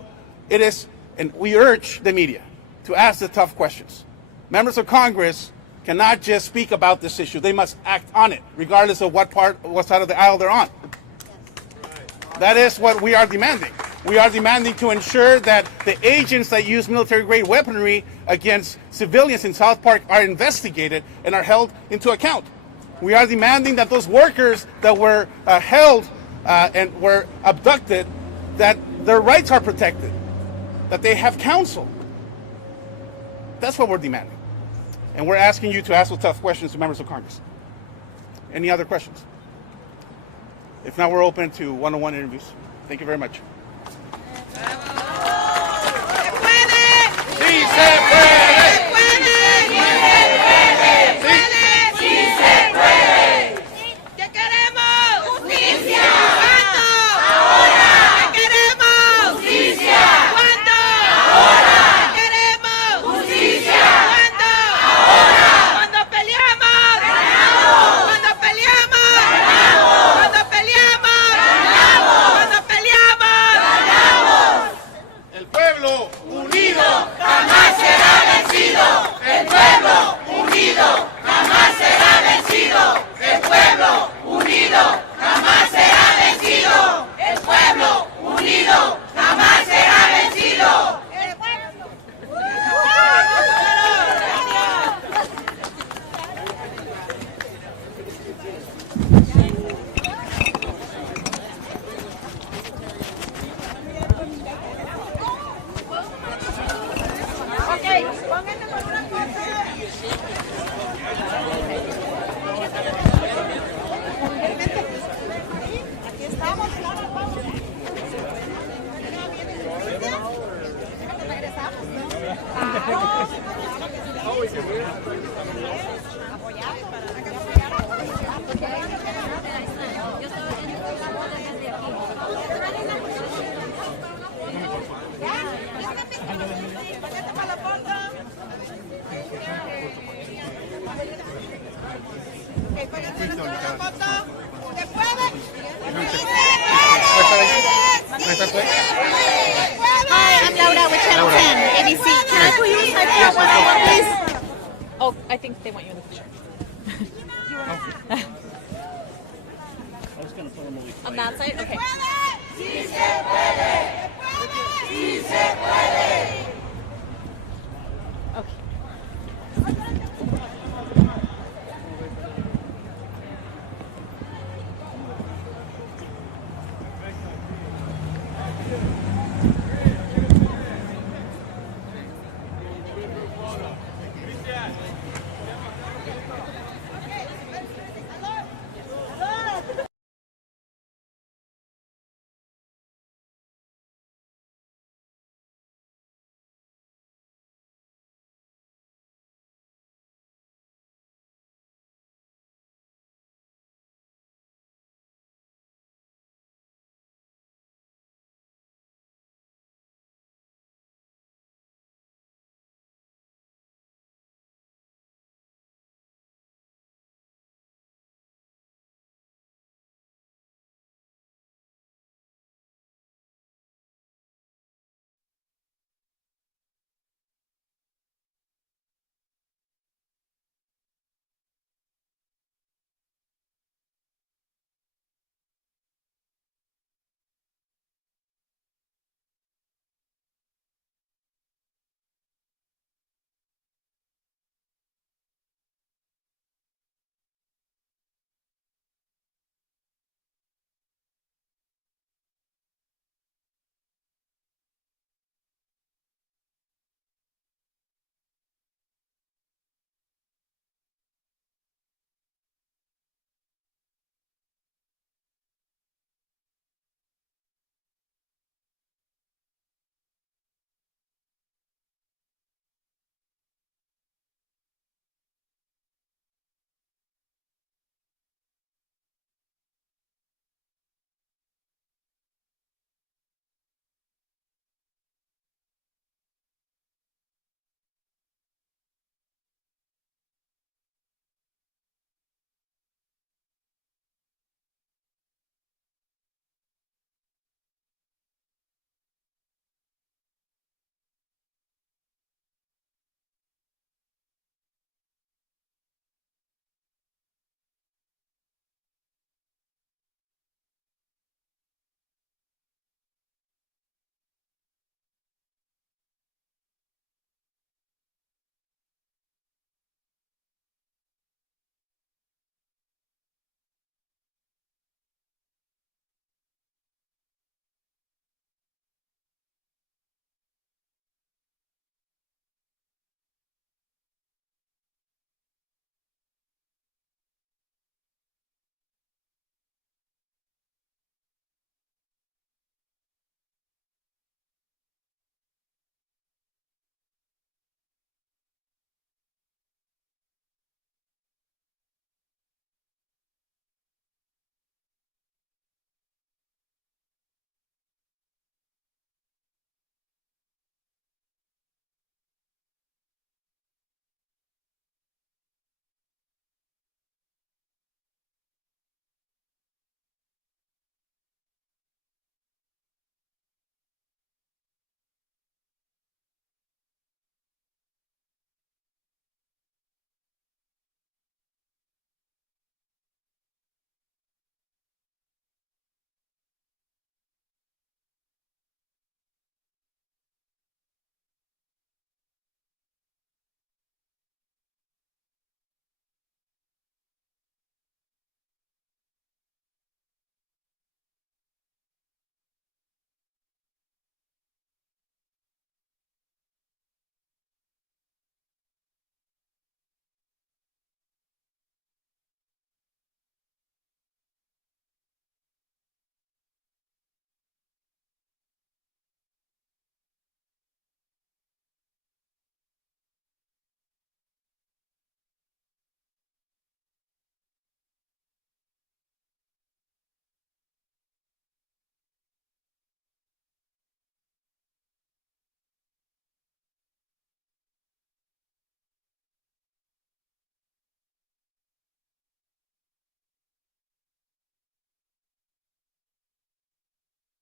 it is, and we urge the media to ask the tough questions. Members of Congress cannot just speak about this issue. They must act on it, regardless of what side of the aisle they're on. That is what we are demanding. We are demanding to ensure that the agents that use military-grade weaponry against civilians in South Park are investigated and are held into account. We are demanding that those workers that were held and were abducted, that their rights are protected, that they have counsel. That's what we're demanding. And we're asking you to ask those tough questions to members of Congress. Any other questions? If not, we're open to one-on-one interviews. Thank you very much. Hi, I'm Laura with Channel 10, ABC. Can I please type out one-on-one, please? Oh, I think they want you in the picture. On that side? Okay.